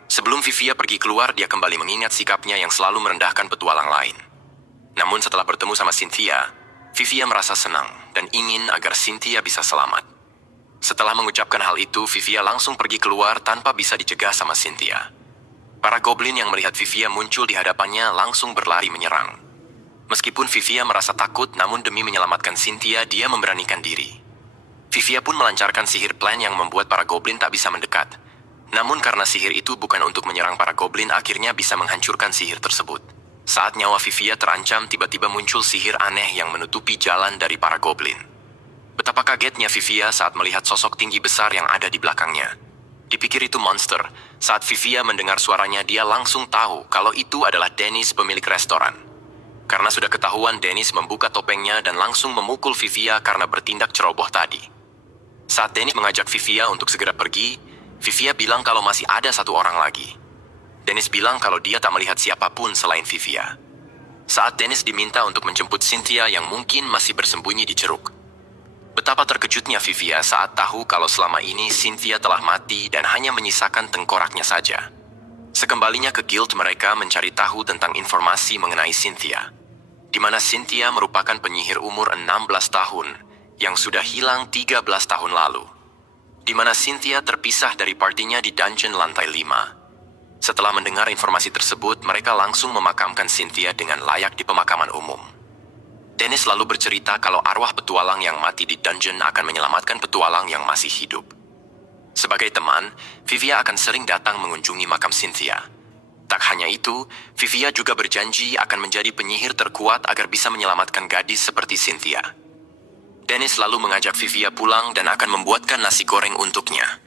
Sebelum Vivia pergi keluar, dia kembali mengingat sikapnya yang selalu merendahkan petualang lain. Namun setelah bertemu sama Cynthia, Vivia merasa senang dan ingin agar Cynthia bisa selamat. Setelah mengucapkan hal itu, Vivia langsung pergi keluar tanpa bisa dicegah sama Cynthia. Para goblin yang melihat Vivia muncul di hadapannya langsung berlari menyerang. Meskipun Vivia merasa takut, namun demi menyelamatkan Cynthia, dia memberanikan diri. Vivia pun melancarkan sihir plan yang membuat para goblin tak bisa mendekat. Namun karena sihir itu bukan untuk menyerang para goblin, akhirnya bisa menghancurkan sihir tersebut. Saat nyawa Vivia terancam, tiba-tiba muncul sihir aneh yang menutupi jalan dari para goblin. Betapa kagetnya Vivia saat melihat sosok tinggi besar yang ada di belakangnya. Dipikir itu monster. Saat Vivia mendengar suaranya, dia langsung tahu kalau itu adalah Dennis, pemilik restoran. Karena sudah ketahuan, Dennis membuka topengnya dan langsung memukul Vivia karena bertindak ceroboh tadi. Saat Dennis mengajak Vivia untuk segera pergi, Vivia bilang kalau masih ada satu orang lagi. Dennis bilang kalau dia tak melihat siapapun selain Vivia. Saat Dennis diminta untuk menjemput Cynthia yang mungkin masih bersembunyi di ceruk. Betapa terkejutnya Vivia saat tahu kalau selama ini Cynthia telah mati dan hanya menyisakan tengkoraknya saja. Sekembalinya ke guild, mereka mencari tahu tentang informasi mengenai Cynthia, di mana Cynthia merupakan penyihir umur 16 tahun yang sudah hilang 13 tahun lalu, di mana Cynthia terpisah dari partinya di dungeon lantai 5. Setelah mendengar informasi tersebut, mereka langsung memakamkan Cynthia dengan layak di pemakaman umum. Dennis lalu bercerita kalau arwah petualang yang mati di dungeon akan menyelamatkan petualang yang masih hidup. Sebagai teman, Vivia akan sering datang mengunjungi makam Cynthia. Tak hanya itu, Vivia juga berjanji akan menjadi penyihir terkuat agar bisa menyelamatkan gadis seperti Cynthia. Dennis lalu mengajak Vivia pulang dan akan membuatkan nasi goreng untuknya.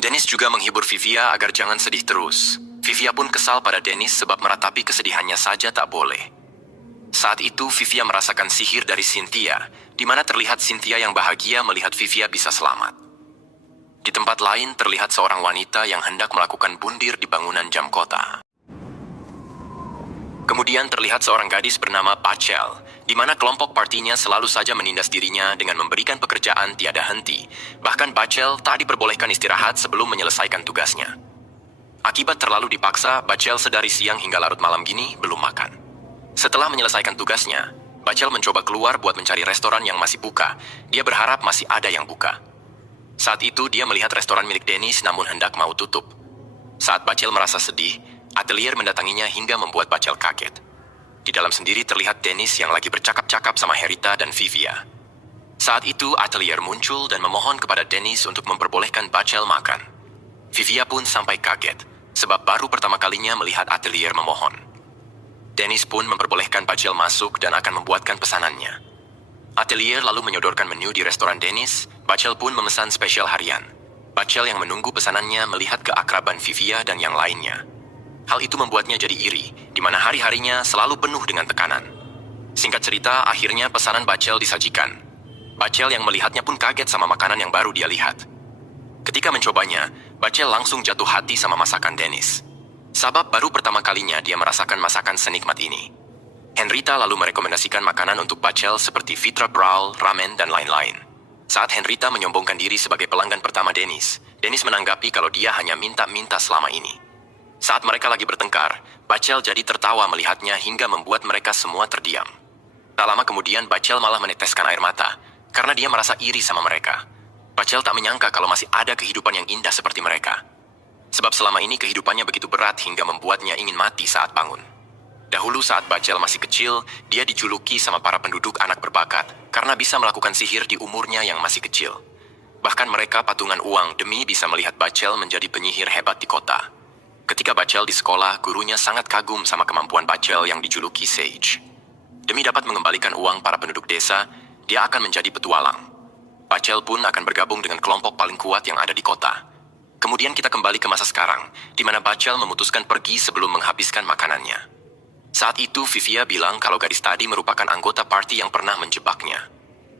Dennis juga menghibur Vivia agar jangan sedih terus. Vivia pun kesal pada Dennis sebab meratapi kesedihannya saja tak boleh. Saat itu, Vivia merasakan sihir dari Cynthia, di mana terlihat Cynthia yang bahagia melihat Vivia bisa selamat. Di tempat lain, terlihat seorang wanita yang hendak melakukan bundir di bangunan jam kota. Kemudian terlihat seorang gadis bernama Bachel, di mana kelompok partinya selalu saja menindas dirinya dengan memberikan pekerjaan tiada henti. Bahkan Bachel tak diperbolehkan istirahat sebelum menyelesaikan tugasnya. Akibat terlalu dipaksa, Bachel sedari siang hingga larut malam gini belum makan. Setelah menyelesaikan tugasnya, Bachel mencoba keluar buat mencari restoran yang masih buka. Dia berharap masih ada yang buka. Saat itu dia melihat restoran milik Dennis namun hendak mau tutup. Saat Bachel merasa sedih, Atelier mendatanginya hingga membuat Bachel kaget. Di dalam sendiri terlihat Dennis yang lagi bercakap-cakap sama Herita dan Vivia. Saat itu Atelier muncul dan memohon kepada Dennis untuk memperbolehkan Bachel makan. Vivia pun sampai kaget, sebab baru pertama kalinya melihat Atelier memohon. Dennis pun memperbolehkan Bachel masuk dan akan membuatkan pesanannya. Atelier lalu menyodorkan menu di restoran Dennis. Bachel pun memesan spesial harian. Bachel yang menunggu pesanannya melihat keakraban Vivia dan yang lainnya. Hal itu membuatnya jadi iri, di mana hari-harinya selalu penuh dengan tekanan. Singkat cerita, akhirnya pesanan Bachel disajikan. Bachel yang melihatnya pun kaget sama makanan yang baru dia lihat. Ketika mencobanya, Bachel langsung jatuh hati sama masakan Dennis. Sabab baru pertama kalinya dia merasakan masakan senikmat ini. Henrietta lalu merekomendasikan makanan untuk Bachel seperti Vitra Brawl, ramen, dan lain-lain. Saat Henrietta menyombongkan diri sebagai pelanggan pertama Dennis, Dennis menanggapi kalau dia hanya minta-minta selama ini. Saat mereka lagi bertengkar, Bachel jadi tertawa melihatnya hingga membuat mereka semua terdiam. Tak lama kemudian Bachel malah meneteskan air mata, karena dia merasa iri sama mereka. Bachel tak menyangka kalau masih ada kehidupan yang indah seperti mereka. Sebab selama ini kehidupannya begitu berat hingga membuatnya ingin mati saat bangun. Dahulu saat Bachel masih kecil, dia dijuluki sama para penduduk anak berbakat karena bisa melakukan sihir di umurnya yang masih kecil. Bahkan mereka patungan uang demi bisa melihat Bachel menjadi penyihir hebat di kota. Ketika Bachel di sekolah, gurunya sangat kagum sama kemampuan Bachel yang dijuluki Sage. Demi dapat mengembalikan uang para penduduk desa, dia akan menjadi petualang. Bachel pun akan bergabung dengan kelompok paling kuat yang ada di kota. Kemudian kita kembali ke masa sekarang, di mana Bachel memutuskan pergi sebelum menghabiskan makanannya. Saat itu Vivia bilang kalau gadis tadi merupakan anggota party yang pernah menjebaknya.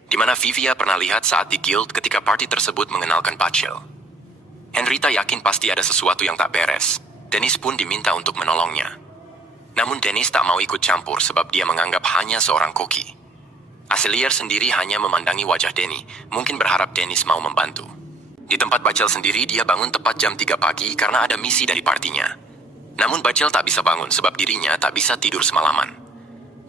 Di mana Vivia pernah lihat saat di guild ketika party tersebut mengenalkan Bachel. Henrietta yakin pasti ada sesuatu yang tak beres. Dennis pun diminta untuk menolongnya. Namun Dennis tak mau ikut campur sebab dia menganggap hanya seorang koki. Atelier sendiri hanya memandangi wajah Denny, mungkin berharap Dennis mau membantu. Di tempat Bachel sendiri, dia bangun tepat jam 3 pagi karena ada misi dari partinya. Namun Bachel tak bisa bangun sebab dirinya tak bisa tidur semalaman.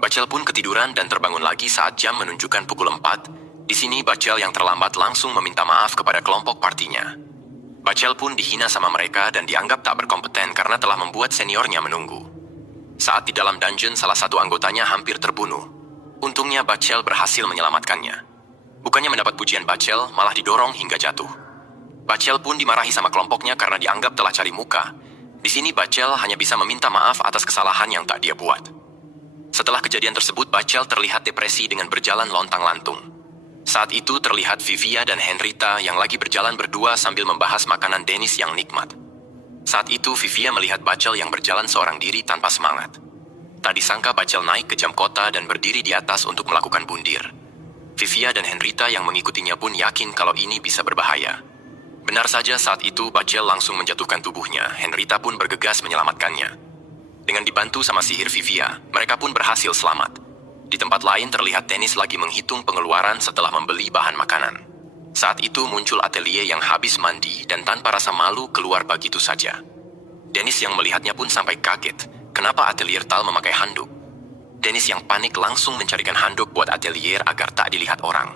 Bachel pun ketiduran dan terbangun lagi saat jam menunjukkan pukul 4. Di sini Bachel yang terlambat langsung meminta maaf kepada kelompok partinya. Bachel pun dihina sama mereka dan dianggap tak berkompeten karena telah membuat seniornya menunggu. Saat di dalam dungeon, salah satu anggotanya hampir terbunuh. Untungnya Bachel berhasil menyelamatkannya. Bukannya mendapat pujian Bachel, malah didorong hingga jatuh. Bachel pun dimarahi sama kelompoknya karena dianggap telah cari muka. Di sini Bachel hanya bisa meminta maaf atas kesalahan yang tak dia buat. Setelah kejadian tersebut, Bachel terlihat depresi dengan berjalan lontang-lantung. Saat itu terlihat Vivia dan Henrietta yang lagi berjalan berdua sambil membahas makanan Dennis yang nikmat. Saat itu Vivia melihat Bachel yang berjalan seorang diri tanpa semangat. Tak disangka Bachel naik ke jam kota dan berdiri di atas untuk melakukan bundir. Vivia dan Henrietta yang mengikutinya pun yakin kalau ini bisa berbahaya. Benar saja saat itu Bachel langsung menjatuhkan tubuhnya. Henrietta pun bergegas menyelamatkannya. Dengan dibantu sama sihir Vivia, mereka pun berhasil selamat. Di tempat lain terlihat Dennis lagi menghitung pengeluaran setelah membeli bahan makanan. Saat itu muncul Atelier yang habis mandi dan tanpa rasa malu keluar begitu saja. Dennis yang melihatnya pun sampai kaget. Kenapa Atelier Tal memakai handuk? Dennis yang panik langsung mencarikan handuk buat Atelier agar tak dilihat orang.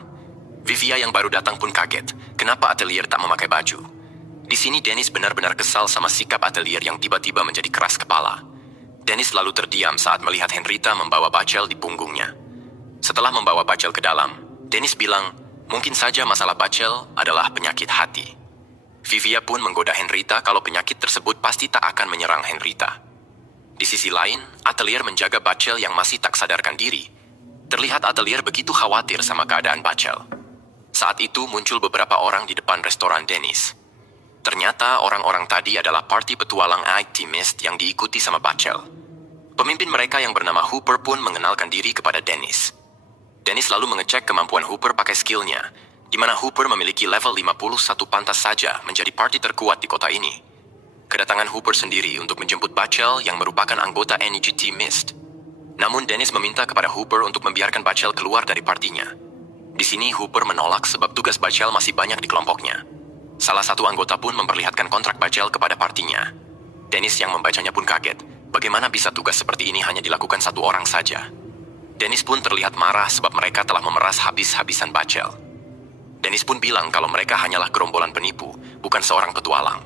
Vivia yang baru datang pun kaget. Kenapa Atelier tak memakai baju? Di sini Dennis benar-benar kesal sama sikap Atelier yang tiba-tiba menjadi keras kepala. Dennis lalu terdiam saat melihat Henrietta membawa Bachel di punggungnya. Setelah membawa Bachel ke dalam, Dennis bilang, mungkin saja masalah Bachel adalah penyakit hati. Vivia pun menggoda Henrietta kalau penyakit tersebut pasti tak akan menyerang Henrietta. Di sisi lain, Atelier menjaga Bachel yang masih tak sadarkan diri. Terlihat Atelier begitu khawatir sama keadaan Bachel. Saat itu muncul beberapa orang di depan restoran Dennis. Ternyata orang-orang tadi adalah party petualang IT Mist yang diikuti sama Bachel. Pemimpin mereka yang bernama Hooper pun mengenalkan diri kepada Dennis. Dennis lalu mengecek kemampuan Hooper pakai skillnya, di mana Hooper memiliki level 51 pantas saja menjadi party terkuat di kota ini. Kedatangan Hooper sendiri untuk menjemput Bachel yang merupakan anggota NGT Mist. Namun Dennis meminta kepada Hooper untuk membiarkan Bachel keluar dari partinya. Di sini Hooper menolak sebab tugas Bachel masih banyak di kelompoknya. Salah satu anggota pun memperlihatkan kontrak Bachel kepada partinya. Dennis yang membacanya pun kaget. Bagaimana bisa tugas seperti ini hanya dilakukan satu orang saja? Dennis pun terlihat marah sebab mereka telah memeras habis-habisan Bachel. Dennis pun bilang kalau mereka hanyalah gerombolan penipu, bukan seorang petualang.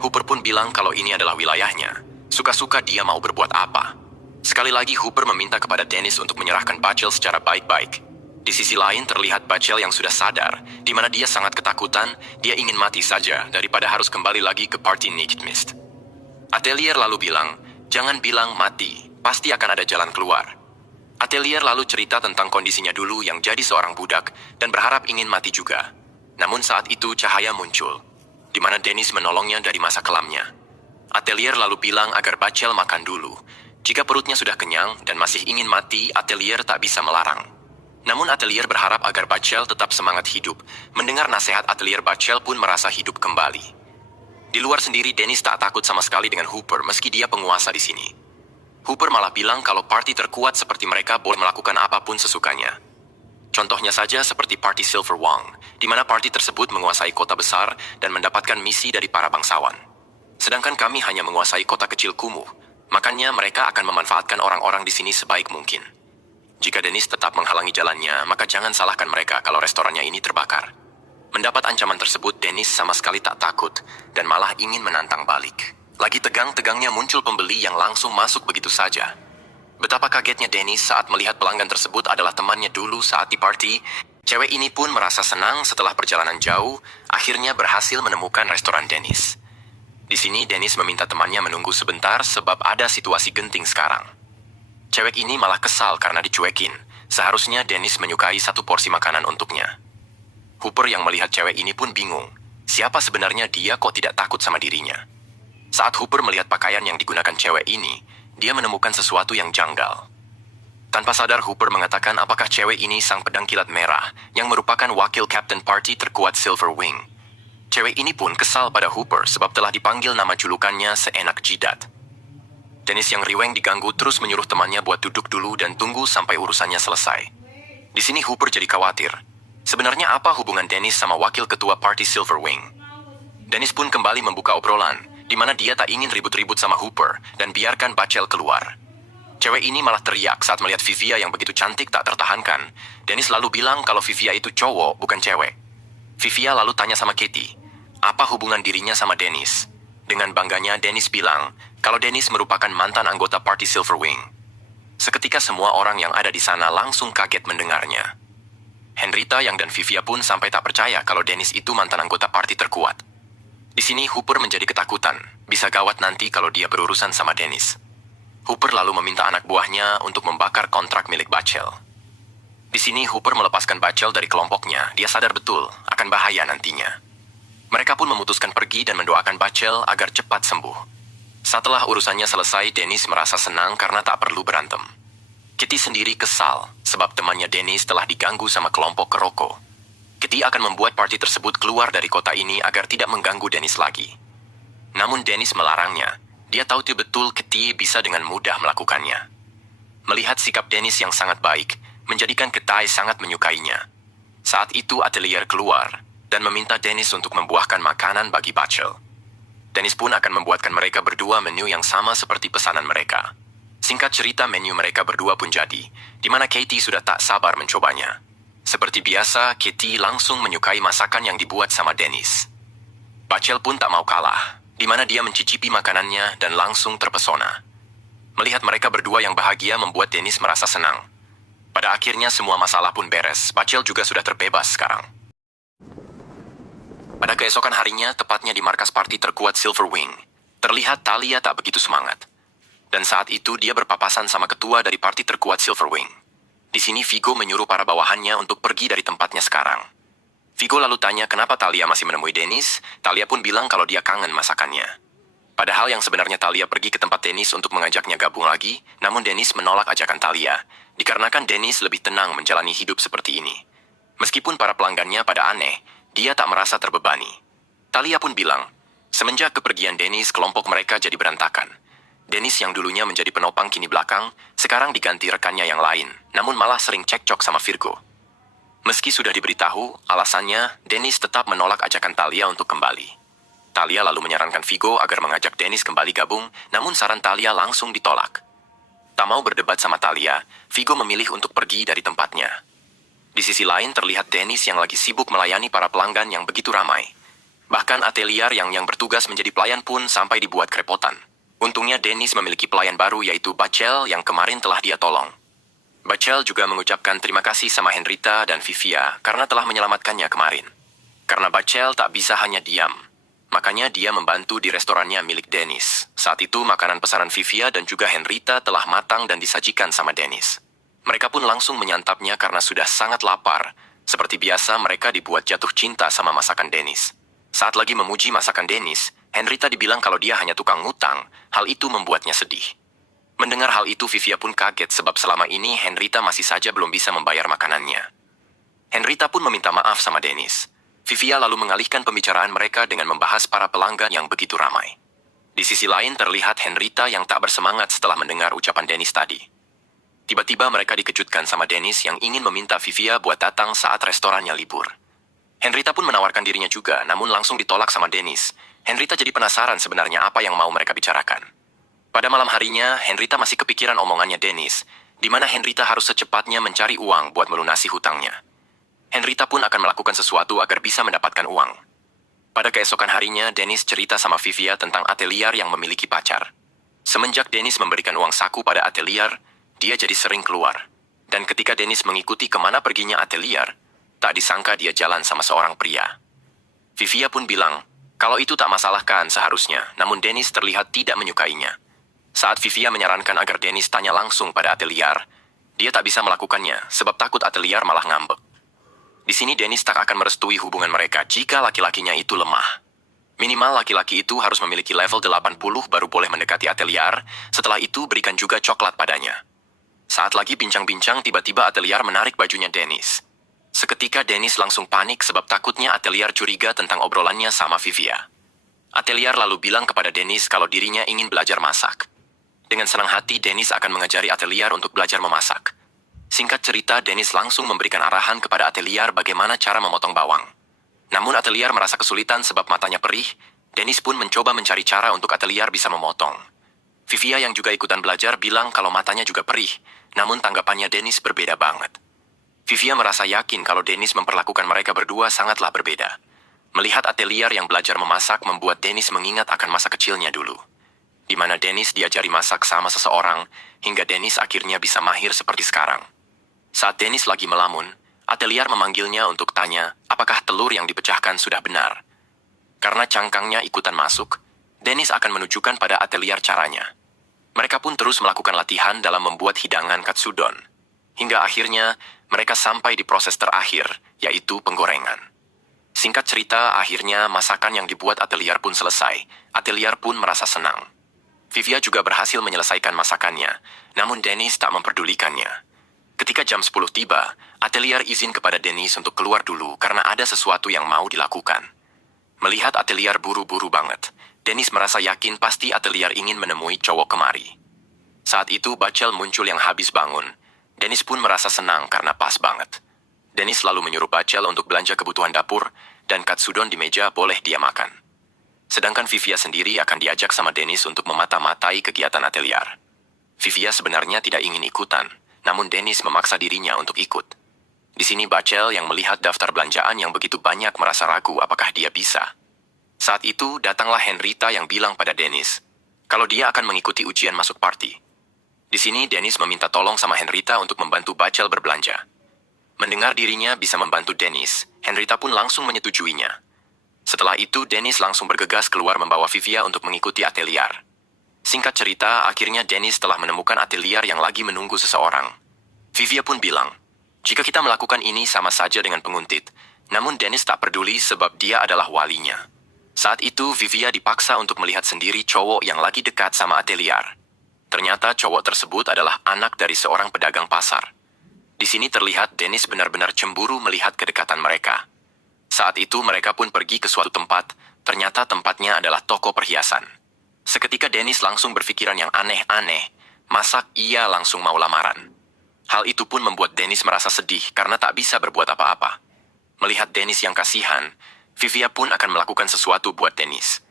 Hooper pun bilang kalau ini adalah wilayahnya. Suka-suka dia mau berbuat apa. Sekali lagi Hooper meminta kepada Dennis untuk menyerahkan Bachel secara baik-baik. Di sisi lain terlihat Bachel yang sudah sadar, di mana dia sangat ketakutan, dia ingin mati saja daripada harus kembali lagi ke party Naked Mist. Atelier lalu bilang, jangan bilang mati, pasti akan ada jalan keluar. Atelier lalu cerita tentang kondisinya dulu yang jadi seorang budak dan berharap ingin mati juga. Namun saat itu cahaya muncul, di mana Dennis menolongnya dari masa kelamnya. Atelier lalu bilang agar Bachel makan dulu. Jika perutnya sudah kenyang dan masih ingin mati, Atelier tak bisa melarang. Namun Atelier berharap agar Bachel tetap semangat hidup. Mendengar nasihat Atelier, Bachel pun merasa hidup kembali. Di luar sendiri, Dennis tak takut sama sekali dengan Hooper meski dia penguasa di sini. Hooper malah bilang kalau party terkuat seperti mereka boleh melakukan apapun sesukanya. Contohnya saja seperti party Silver Wang, di mana party tersebut menguasai kota besar dan mendapatkan misi dari para bangsawan. Sedangkan kami hanya menguasai kota kecil kumuh, makanya mereka akan memanfaatkan orang-orang di sini sebaik mungkin. Jika Dennis tetap menghalangi jalannya, maka jangan salahkan mereka kalau restorannya ini terbakar. Mendapat ancaman tersebut, Dennis sama sekali tak takut dan malah ingin menantang balik. Lagi tegang-tegangnya muncul pembeli yang langsung masuk begitu saja. Betapa kagetnya Dennis saat melihat pelanggan tersebut adalah temannya dulu saat di party. Cewek ini pun merasa senang setelah perjalanan jauh, akhirnya berhasil menemukan restoran Dennis. Di sini Dennis meminta temannya menunggu sebentar sebab ada situasi genting sekarang. Cewek ini malah kesal karena dicuekin. Seharusnya Dennis menyukai satu porsi makanan untuknya. Hooper yang melihat cewek ini pun bingung. Siapa sebenarnya dia kok tidak takut sama dirinya? Saat Hooper melihat pakaian yang digunakan cewek ini, dia menemukan sesuatu yang janggal. Tanpa sadar Hooper mengatakan apakah cewek ini sang pedang kilat merah yang merupakan wakil Captain Party terkuat Silver Wing. Cewek ini pun kesal pada Hooper sebab telah dipanggil nama julukannya seenak jidat. Dennis yang riweng diganggu terus menyuruh temannya buat duduk dulu dan tunggu sampai urusannya selesai. Di sini Hooper jadi khawatir. Sebenarnya apa hubungan Dennis sama wakil ketua party Silver Wing? Dennis pun kembali membuka obrolan, di mana dia tak ingin ribut-ribut sama Hooper dan biarkan Bachel keluar. Cewek ini malah teriak saat melihat Vivia yang begitu cantik tak tertahankan. Dennis lalu bilang kalau Vivia itu cowok, bukan cewek. Vivia lalu tanya sama Katie, apa hubungan dirinya sama Dennis. Dengan bangganya, Dennis bilang kalau Dennis merupakan mantan anggota party Silverwing. Seketika semua orang yang ada di sana langsung kaget mendengarnya. Henrietta yang dan Vivia pun sampai tak percaya kalau Dennis itu mantan anggota party terkuat. Di sini Hooper menjadi ketakutan, bisa gawat nanti kalau dia berurusan sama Dennis. Hooper lalu meminta anak buahnya untuk membakar kontrak milik Bachel. Di sini Hooper melepaskan Bachel dari kelompoknya, dia sadar betul akan bahaya nantinya. Mereka pun memutuskan pergi dan mendoakan Bachel agar cepat sembuh. Setelah urusannya selesai, Dennis merasa senang karena tak perlu berantem. Kitty sendiri kesal sebab temannya Dennis telah diganggu sama kelompok Kuroko. Kitty akan membuat party tersebut keluar dari kota ini agar tidak mengganggu Dennis lagi. Namun Dennis melarangnya. Dia tahu betul Kitty bisa dengan mudah melakukannya. Melihat sikap Dennis yang sangat baik, menjadikan Kitty sangat menyukainya. Saat itu Atelier keluar dan meminta Dennis untuk membuahkan makanan bagi Bachel. Dennis pun akan membuatkan mereka berdua menu yang sama seperti pesanan mereka. Singkat cerita, menu mereka berdua pun jadi, di mana Katie sudah tak sabar mencobanya. Seperti biasa, Katie langsung menyukai masakan yang dibuat sama Dennis. Bachel pun tak mau kalah, di mana dia mencicipi makanannya dan langsung terpesona. Melihat mereka berdua yang bahagia membuat Dennis merasa senang. Pada akhirnya semua masalah pun beres, Bachel juga sudah terbebas sekarang. Pada keesokan harinya, tepatnya di markas party terkuat Silverwing, terlihat Talia tak begitu semangat. Dan saat itu dia berpapasan sama ketua dari party terkuat Silverwing. Di sini Vigo menyuruh para bawahannya untuk pergi dari tempatnya sekarang. Vigo lalu tanya kenapa Talia masih menemui Dennis. Talia pun bilang kalau dia kangen masakannya. Padahal yang sebenarnya Talia pergi ke tempat Dennis untuk mengajaknya gabung lagi, namun Dennis menolak ajakan Talia, dikarenakan Dennis lebih tenang menjalani hidup seperti ini. Meskipun para pelanggannya pada aneh, dia tak merasa terbebani. Talia pun bilang, semenjak kepergian Dennis, kelompok mereka jadi berantakan. Dennis yang dulunya menjadi penopang kini belakang, sekarang diganti rekannya yang lain, namun malah sering cekcok sama Virgo. Meski sudah diberitahu, alasannya Dennis tetap menolak ajakan Talia untuk kembali. Talia lalu menyarankan Vigo agar mengajak Dennis kembali gabung, namun saran Talia langsung ditolak. Tak mau berdebat sama Talia, Vigo memilih untuk pergi dari tempatnya. Di sisi lain terlihat Dennis yang lagi sibuk melayani para pelanggan yang begitu ramai. Bahkan Atelier yang bertugas menjadi pelayan pun sampai dibuat kerepotan. Untungnya Dennis memiliki pelayan baru yaitu Bachel yang kemarin telah dia tolong. Bachel juga mengucapkan terima kasih sama Henrietta dan Vivia karena telah menyelamatkannya kemarin. Karena Bachel tak bisa hanya diam, makanya dia membantu di restorannya milik Dennis. Saat itu makanan pesanan Vivia dan juga Henrietta telah matang dan disajikan sama Dennis. Mereka pun langsung menyantapnya karena sudah sangat lapar. Seperti biasa mereka dibuat jatuh cinta sama masakan Dennis. Saat lagi memuji masakan Dennis, Henrietta dibilang kalau dia hanya tukang ngutang, hal itu membuatnya sedih. Mendengar hal itu, Vivia pun kaget sebab selama ini Henrietta masih saja belum bisa membayar makanannya. Henrietta pun meminta maaf sama Dennis. Vivia lalu mengalihkan pembicaraan mereka dengan membahas para pelanggan yang begitu ramai. Di sisi lain terlihat Henrietta yang tak bersemangat setelah mendengar ucapan Dennis tadi. Tiba-tiba mereka dikejutkan sama Dennis yang ingin meminta Vivia buat datang saat restorannya libur. Henrietta pun menawarkan dirinya juga, namun langsung ditolak sama Dennis. Henrietta jadi penasaran sebenarnya apa yang mau mereka bicarakan. Pada malam harinya, Henrietta masih kepikiran omongannya Dennis, di mana Henrietta harus secepatnya mencari uang buat melunasi hutangnya. Henrietta pun akan melakukan sesuatu agar bisa mendapatkan uang. Pada keesokan harinya, Dennis cerita sama Vivia tentang Atelier yang memiliki pacar. Semenjak Dennis memberikan uang saku pada Atelier, dia jadi sering keluar. Dan ketika Dennis mengikuti kemana perginya Atelier, tak disangka dia jalan sama seorang pria. Vivia pun bilang, kalau itu tak masalah kan seharusnya, namun Dennis terlihat tidak menyukainya. Saat Vivia menyarankan agar Dennis tanya langsung pada Atelier, dia tak bisa melakukannya sebab takut Atelier malah ngambek. Di sini Dennis tak akan merestui hubungan mereka jika laki-lakinya itu lemah. Minimal laki-laki itu harus memiliki level 80 baru boleh mendekati Atelier, setelah itu berikan juga coklat padanya. Saat lagi bincang-bincang, tiba-tiba Atelier menarik bajunya Dennis. Seketika Dennis langsung panik sebab takutnya Atelier curiga tentang obrolannya sama Vivia. Atelier lalu bilang kepada Dennis kalau dirinya ingin belajar masak. Dengan senang hati, Dennis akan mengajari Atelier untuk belajar memasak. Singkat cerita, Dennis langsung memberikan arahan kepada Atelier bagaimana cara memotong bawang. Namun Atelier merasa kesulitan sebab matanya perih. Dennis pun mencoba mencari cara untuk Atelier bisa memotong. Vivia yang juga ikutan belajar bilang kalau matanya juga perih, namun tanggapannya Dennis berbeda banget. Vivia merasa yakin kalau Dennis memperlakukan mereka berdua sangatlah berbeda. Melihat Atelier yang belajar memasak membuat Dennis mengingat akan masa kecilnya dulu, di mana Dennis diajari masak sama seseorang hingga Dennis akhirnya bisa mahir seperti sekarang. Saat Dennis lagi melamun, Atelier memanggilnya untuk tanya apakah telur yang dipecahkan sudah benar. Karena cangkangnya ikutan masuk, Dennis akan menunjukkan pada Atelier caranya. Mereka pun terus melakukan latihan dalam membuat hidangan katsudon. Hingga akhirnya mereka sampai di proses terakhir, yaitu penggorengan. Singkat cerita, akhirnya masakan yang dibuat Atelier pun selesai. Atelier pun merasa senang. Vivia juga berhasil menyelesaikan masakannya, namun Dennis tak memperdulikannya. Ketika jam 10 tiba, Atelier izin kepada Dennis untuk keluar dulu karena ada sesuatu yang mau dilakukan. Melihat Atelier buru-buru banget, Dennis merasa yakin pasti Atelier ingin menemui cowok kemari. Saat itu Bachel muncul yang habis bangun. Dennis pun merasa senang karena pas banget. Dennis lalu menyuruh Bachel untuk belanja kebutuhan dapur dan katsudon di meja boleh dia makan. Sedangkan Vivia sendiri akan diajak sama Dennis untuk memata-matai kegiatan Atelier. Vivia sebenarnya tidak ingin ikutan, namun Dennis memaksa dirinya untuk ikut. Di sini Bachel yang melihat daftar belanjaan yang begitu banyak merasa ragu apakah dia bisa. Saat itu datanglah Henrietta yang bilang pada Dennis kalau dia akan mengikuti ujian masuk party. Di sini Dennis meminta tolong sama Henrietta untuk membantu Bachel berbelanja. Mendengar dirinya bisa membantu Dennis, Henrietta pun langsung menyetujuinya. Setelah itu Dennis langsung bergegas keluar membawa Vivia untuk mengikuti Atelier. Singkat cerita, akhirnya Dennis telah menemukan Atelier yang lagi menunggu seseorang. Vivia pun bilang, jika kita melakukan ini sama saja dengan penguntit, namun Dennis tak peduli sebab dia adalah walinya. Saat itu Vivia dipaksa untuk melihat sendiri cowok yang lagi dekat sama Atelier. Ternyata cowok tersebut adalah anak dari seorang pedagang pasar. Di sini terlihat Dennis benar-benar cemburu melihat kedekatan mereka. Saat itu mereka pun pergi ke suatu tempat, ternyata tempatnya adalah toko perhiasan. Seketika Dennis langsung berpikiran yang aneh-aneh, masa ia langsung mau lamaran. Hal itu pun membuat Dennis merasa sedih karena tak bisa berbuat apa-apa. Melihat Dennis yang kasihan, Vivia pun akan melakukan sesuatu buat Dennis.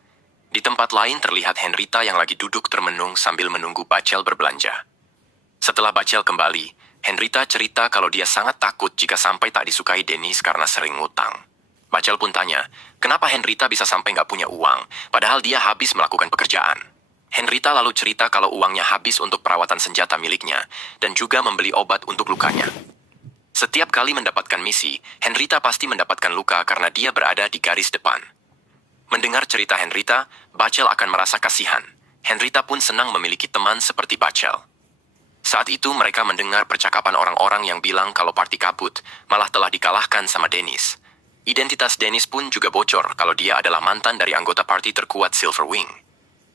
Di tempat lain terlihat Henrietta yang lagi duduk termenung sambil menunggu Bachel berbelanja. Setelah Bachel kembali, Henrietta cerita kalau dia sangat takut jika sampai tak disukai Dennis karena sering ngutang. Bachel pun tanya, kenapa Henrietta bisa sampai nggak punya uang, padahal dia habis melakukan pekerjaan. Henrietta lalu cerita kalau uangnya habis untuk perawatan senjata miliknya, dan juga membeli obat untuk lukanya. Setiap kali mendapatkan misi, Henrietta pasti mendapatkan luka karena dia berada di garis depan. Mendengar cerita Henrietta, Bachel akan merasa kasihan. Henrietta pun senang memiliki teman seperti Bachel. Saat itu mereka mendengar percakapan orang-orang yang bilang kalau party kabut malah telah dikalahkan sama Dennis. Identitas Dennis pun juga bocor kalau dia adalah mantan dari anggota party terkuat Silverwing.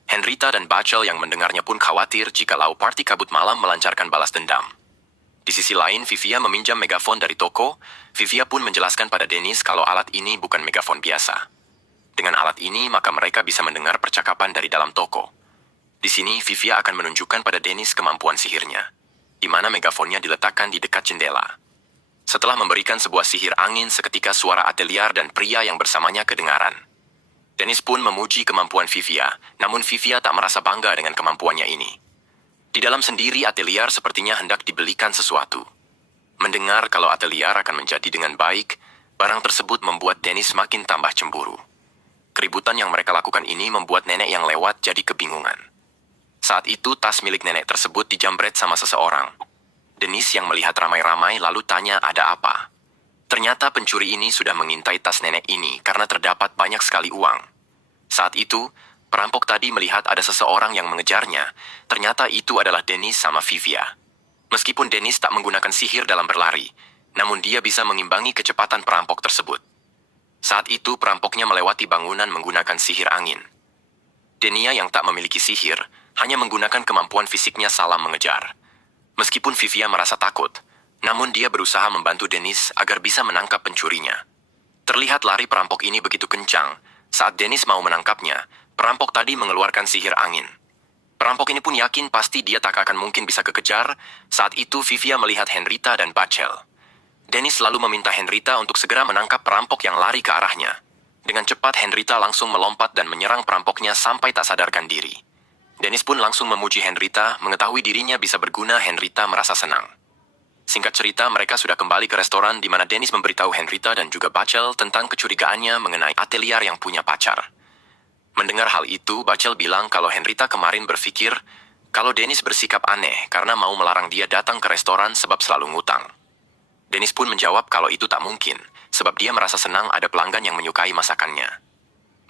Henrietta dan Bachel yang mendengarnya pun khawatir jikalau party kabut malam melancarkan balas dendam. Di sisi lain, Vivia meminjam megafon dari toko. Vivia pun menjelaskan pada Dennis kalau alat ini bukan megafon biasa. Dengan alat ini, maka mereka bisa mendengar percakapan dari dalam toko. Di sini, Vivia akan menunjukkan pada Dennis kemampuan sihirnya, di mana megafonnya diletakkan di dekat jendela. Setelah memberikan sebuah sihir angin, seketika suara Atelier dan pria yang bersamanya kedengaran. Dennis pun memuji kemampuan Vivia, namun Vivia tak merasa bangga dengan kemampuannya ini. Di dalam sendiri, Atelier sepertinya hendak dibelikan sesuatu. Mendengar kalau Atelier akan menjadi dengan baik, barang tersebut membuat Dennis makin tambah cemburu. Keributan yang mereka lakukan ini membuat nenek yang lewat jadi kebingungan. Saat itu tas milik nenek tersebut dijambret sama seseorang. Dennis yang melihat ramai-ramai lalu tanya ada apa. Ternyata pencuri ini sudah mengintai tas nenek ini karena terdapat banyak sekali uang. Saat itu, perampok tadi melihat ada seseorang yang mengejarnya. Ternyata itu adalah Dennis sama Vivia. Meskipun Dennis tak menggunakan sihir dalam berlari, namun dia bisa mengimbangi kecepatan perampok tersebut. Saat itu perampoknya melewati bangunan menggunakan sihir angin. Denia yang tak memiliki sihir, hanya menggunakan kemampuan fisiknya salah mengejar. Meskipun Vivia merasa takut, namun dia berusaha membantu Dennis agar bisa menangkap pencurinya. Terlihat lari perampok ini begitu kencang, saat Dennis mau menangkapnya, perampok tadi mengeluarkan sihir angin. Perampok ini pun yakin pasti dia tak akan mungkin bisa kekejar. Saat itu Vivia melihat Henrietta dan Bachel. Dennis lalu meminta Henrietta untuk segera menangkap perampok yang lari ke arahnya. Dengan cepat Henrietta langsung melompat dan menyerang perampoknya sampai tak sadarkan diri. Dennis pun langsung memuji Henrietta, mengetahui dirinya bisa berguna. Henrietta merasa senang. Singkat cerita, mereka sudah kembali ke restoran di mana Dennis memberitahu Henrietta dan juga Bachel tentang kecurigaannya mengenai Atelier yang punya pacar. Mendengar hal itu, Bachel bilang kalau Henrietta kemarin berpikir kalau Dennis bersikap aneh karena mau melarang dia datang ke restoran sebab selalu ngutang. Dennis pun menjawab kalau itu tak mungkin, sebab dia merasa senang ada pelanggan yang menyukai masakannya.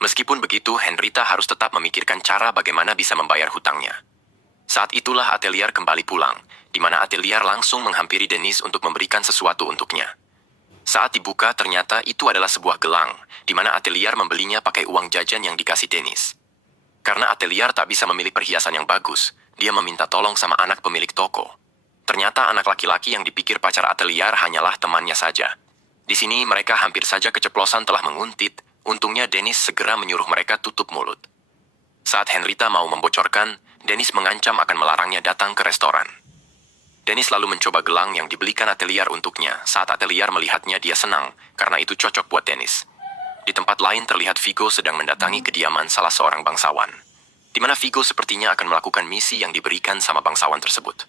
Meskipun begitu, Henrietta harus tetap memikirkan cara bagaimana bisa membayar hutangnya. Saat itulah Atelier kembali pulang, di mana Atelier langsung menghampiri Dennis untuk memberikan sesuatu untuknya. Saat dibuka, ternyata itu adalah sebuah gelang, di mana Atelier membelinya pakai uang jajan yang dikasih Dennis. Karena Atelier tak bisa memilih perhiasan yang bagus, dia meminta tolong sama anak pemilik toko. Ternyata anak laki-laki yang dipikir pacar Atelier hanyalah temannya saja. Di sini mereka hampir saja keceplosan telah menguntit, untungnya Dennis segera menyuruh mereka tutup mulut. Saat Henrietta mau membocorkan, Dennis mengancam akan melarangnya datang ke restoran. Dennis lalu mencoba gelang yang dibelikan Atelier untuknya. Saat Atelier melihatnya, dia senang, karena itu cocok buat Dennis. Di tempat lain terlihat Vigo sedang mendatangi kediaman salah seorang bangsawan, di mana Vigo sepertinya akan melakukan misi yang diberikan sama bangsawan tersebut.